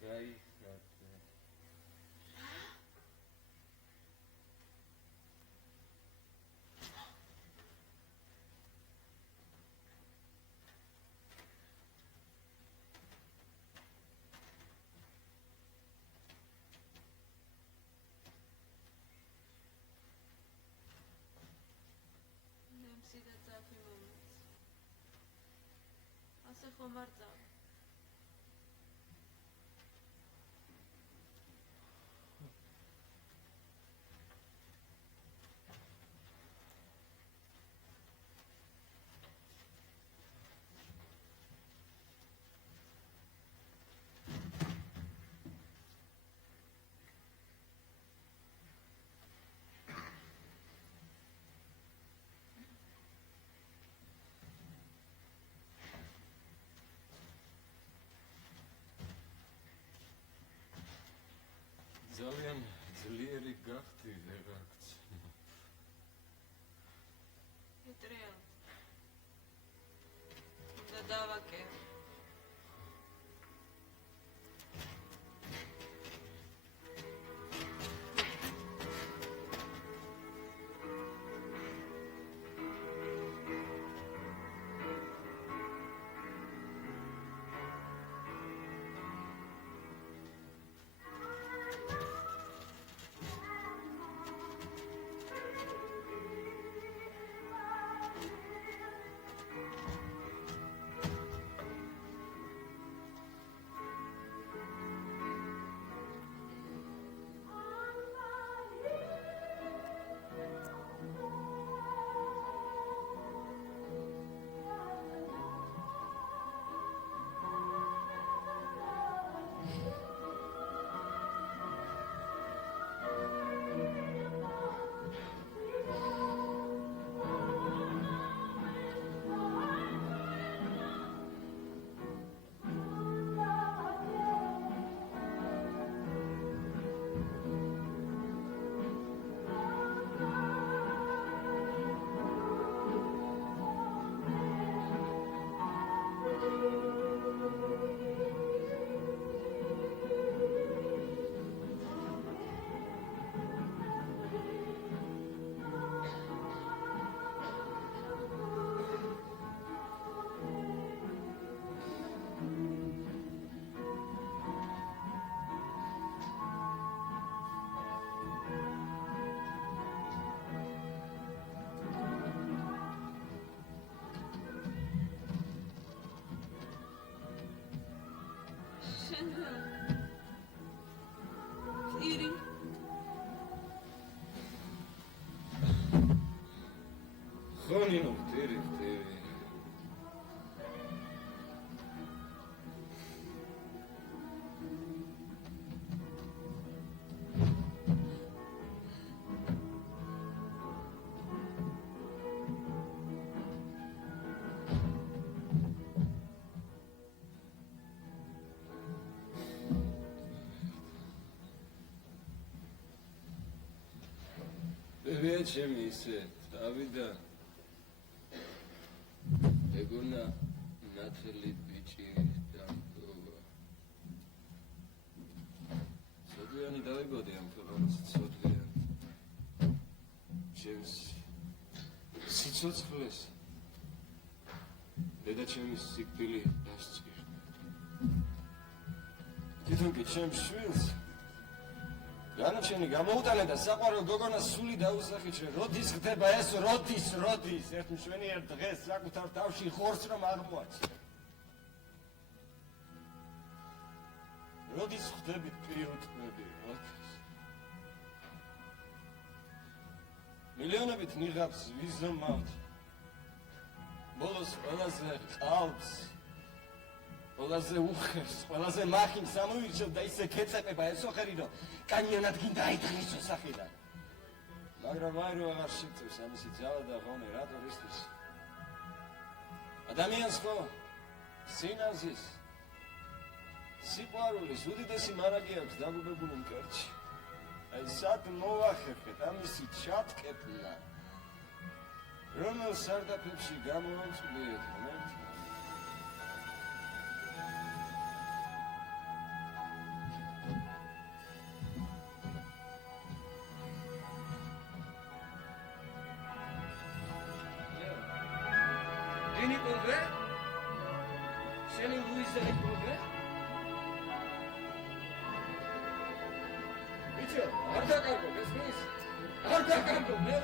Gaihate. ნემსი და ძაფი მომეც. ასე ხომ არ წავა. ძალიან ძლიერი გახდი რეგაქც. ეტრიალ. უნდა დავაკე. გიგებია ჩემი ისე თავიდან ეგონა ნათელი ბიჭი დამკოვა სოდლიანი დავიბოდე ამ ქვეყანას სოდლიანი ჩემს სიცოცხლეს დედა ჩემის სიკვდილი დასჭირდა თვითონ კი ჩემს შვილს განაჩენი გამოუტანე და საყვარელ გოგონას სული დაუსახიჩრე. როდის ხდება ეს? როდის? ერთ მშვენიერ დღეს საკუთარ თავში ხორცს რომ აღმოაჩინე. როდის ხდებით პირუტყვები? როდის? მილიონობით ნიღაბს ვიზრმავთ. ბოლოს ყველაზე ყალბს ყველაზე უხერს, ყველაზე მახინს ამოვირჩევ და ისე ქეწეპება ესოხერი, რომ კანიონად გინდა აითხრისო სახიდან. მაგრამ ვაი რო აღარ შეწევს ამისი ძალა და ღონე, რატო ისთვის? ადამიანს ხო სინაზის, სიყვარულის უდიდესი მარაგი აქვს დაგუბებული მკერდში. აი სად მოვახერხეთ ამისი ჩატკეპნა, რომელ სარდაფებში გამოვამწვდიეთ ღმერთს? Nikobe? Şeni Luisa Nikobe? Bicho, arda kargo, besmis. Arda kargo, ne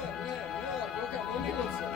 var, koka, moni bolsa.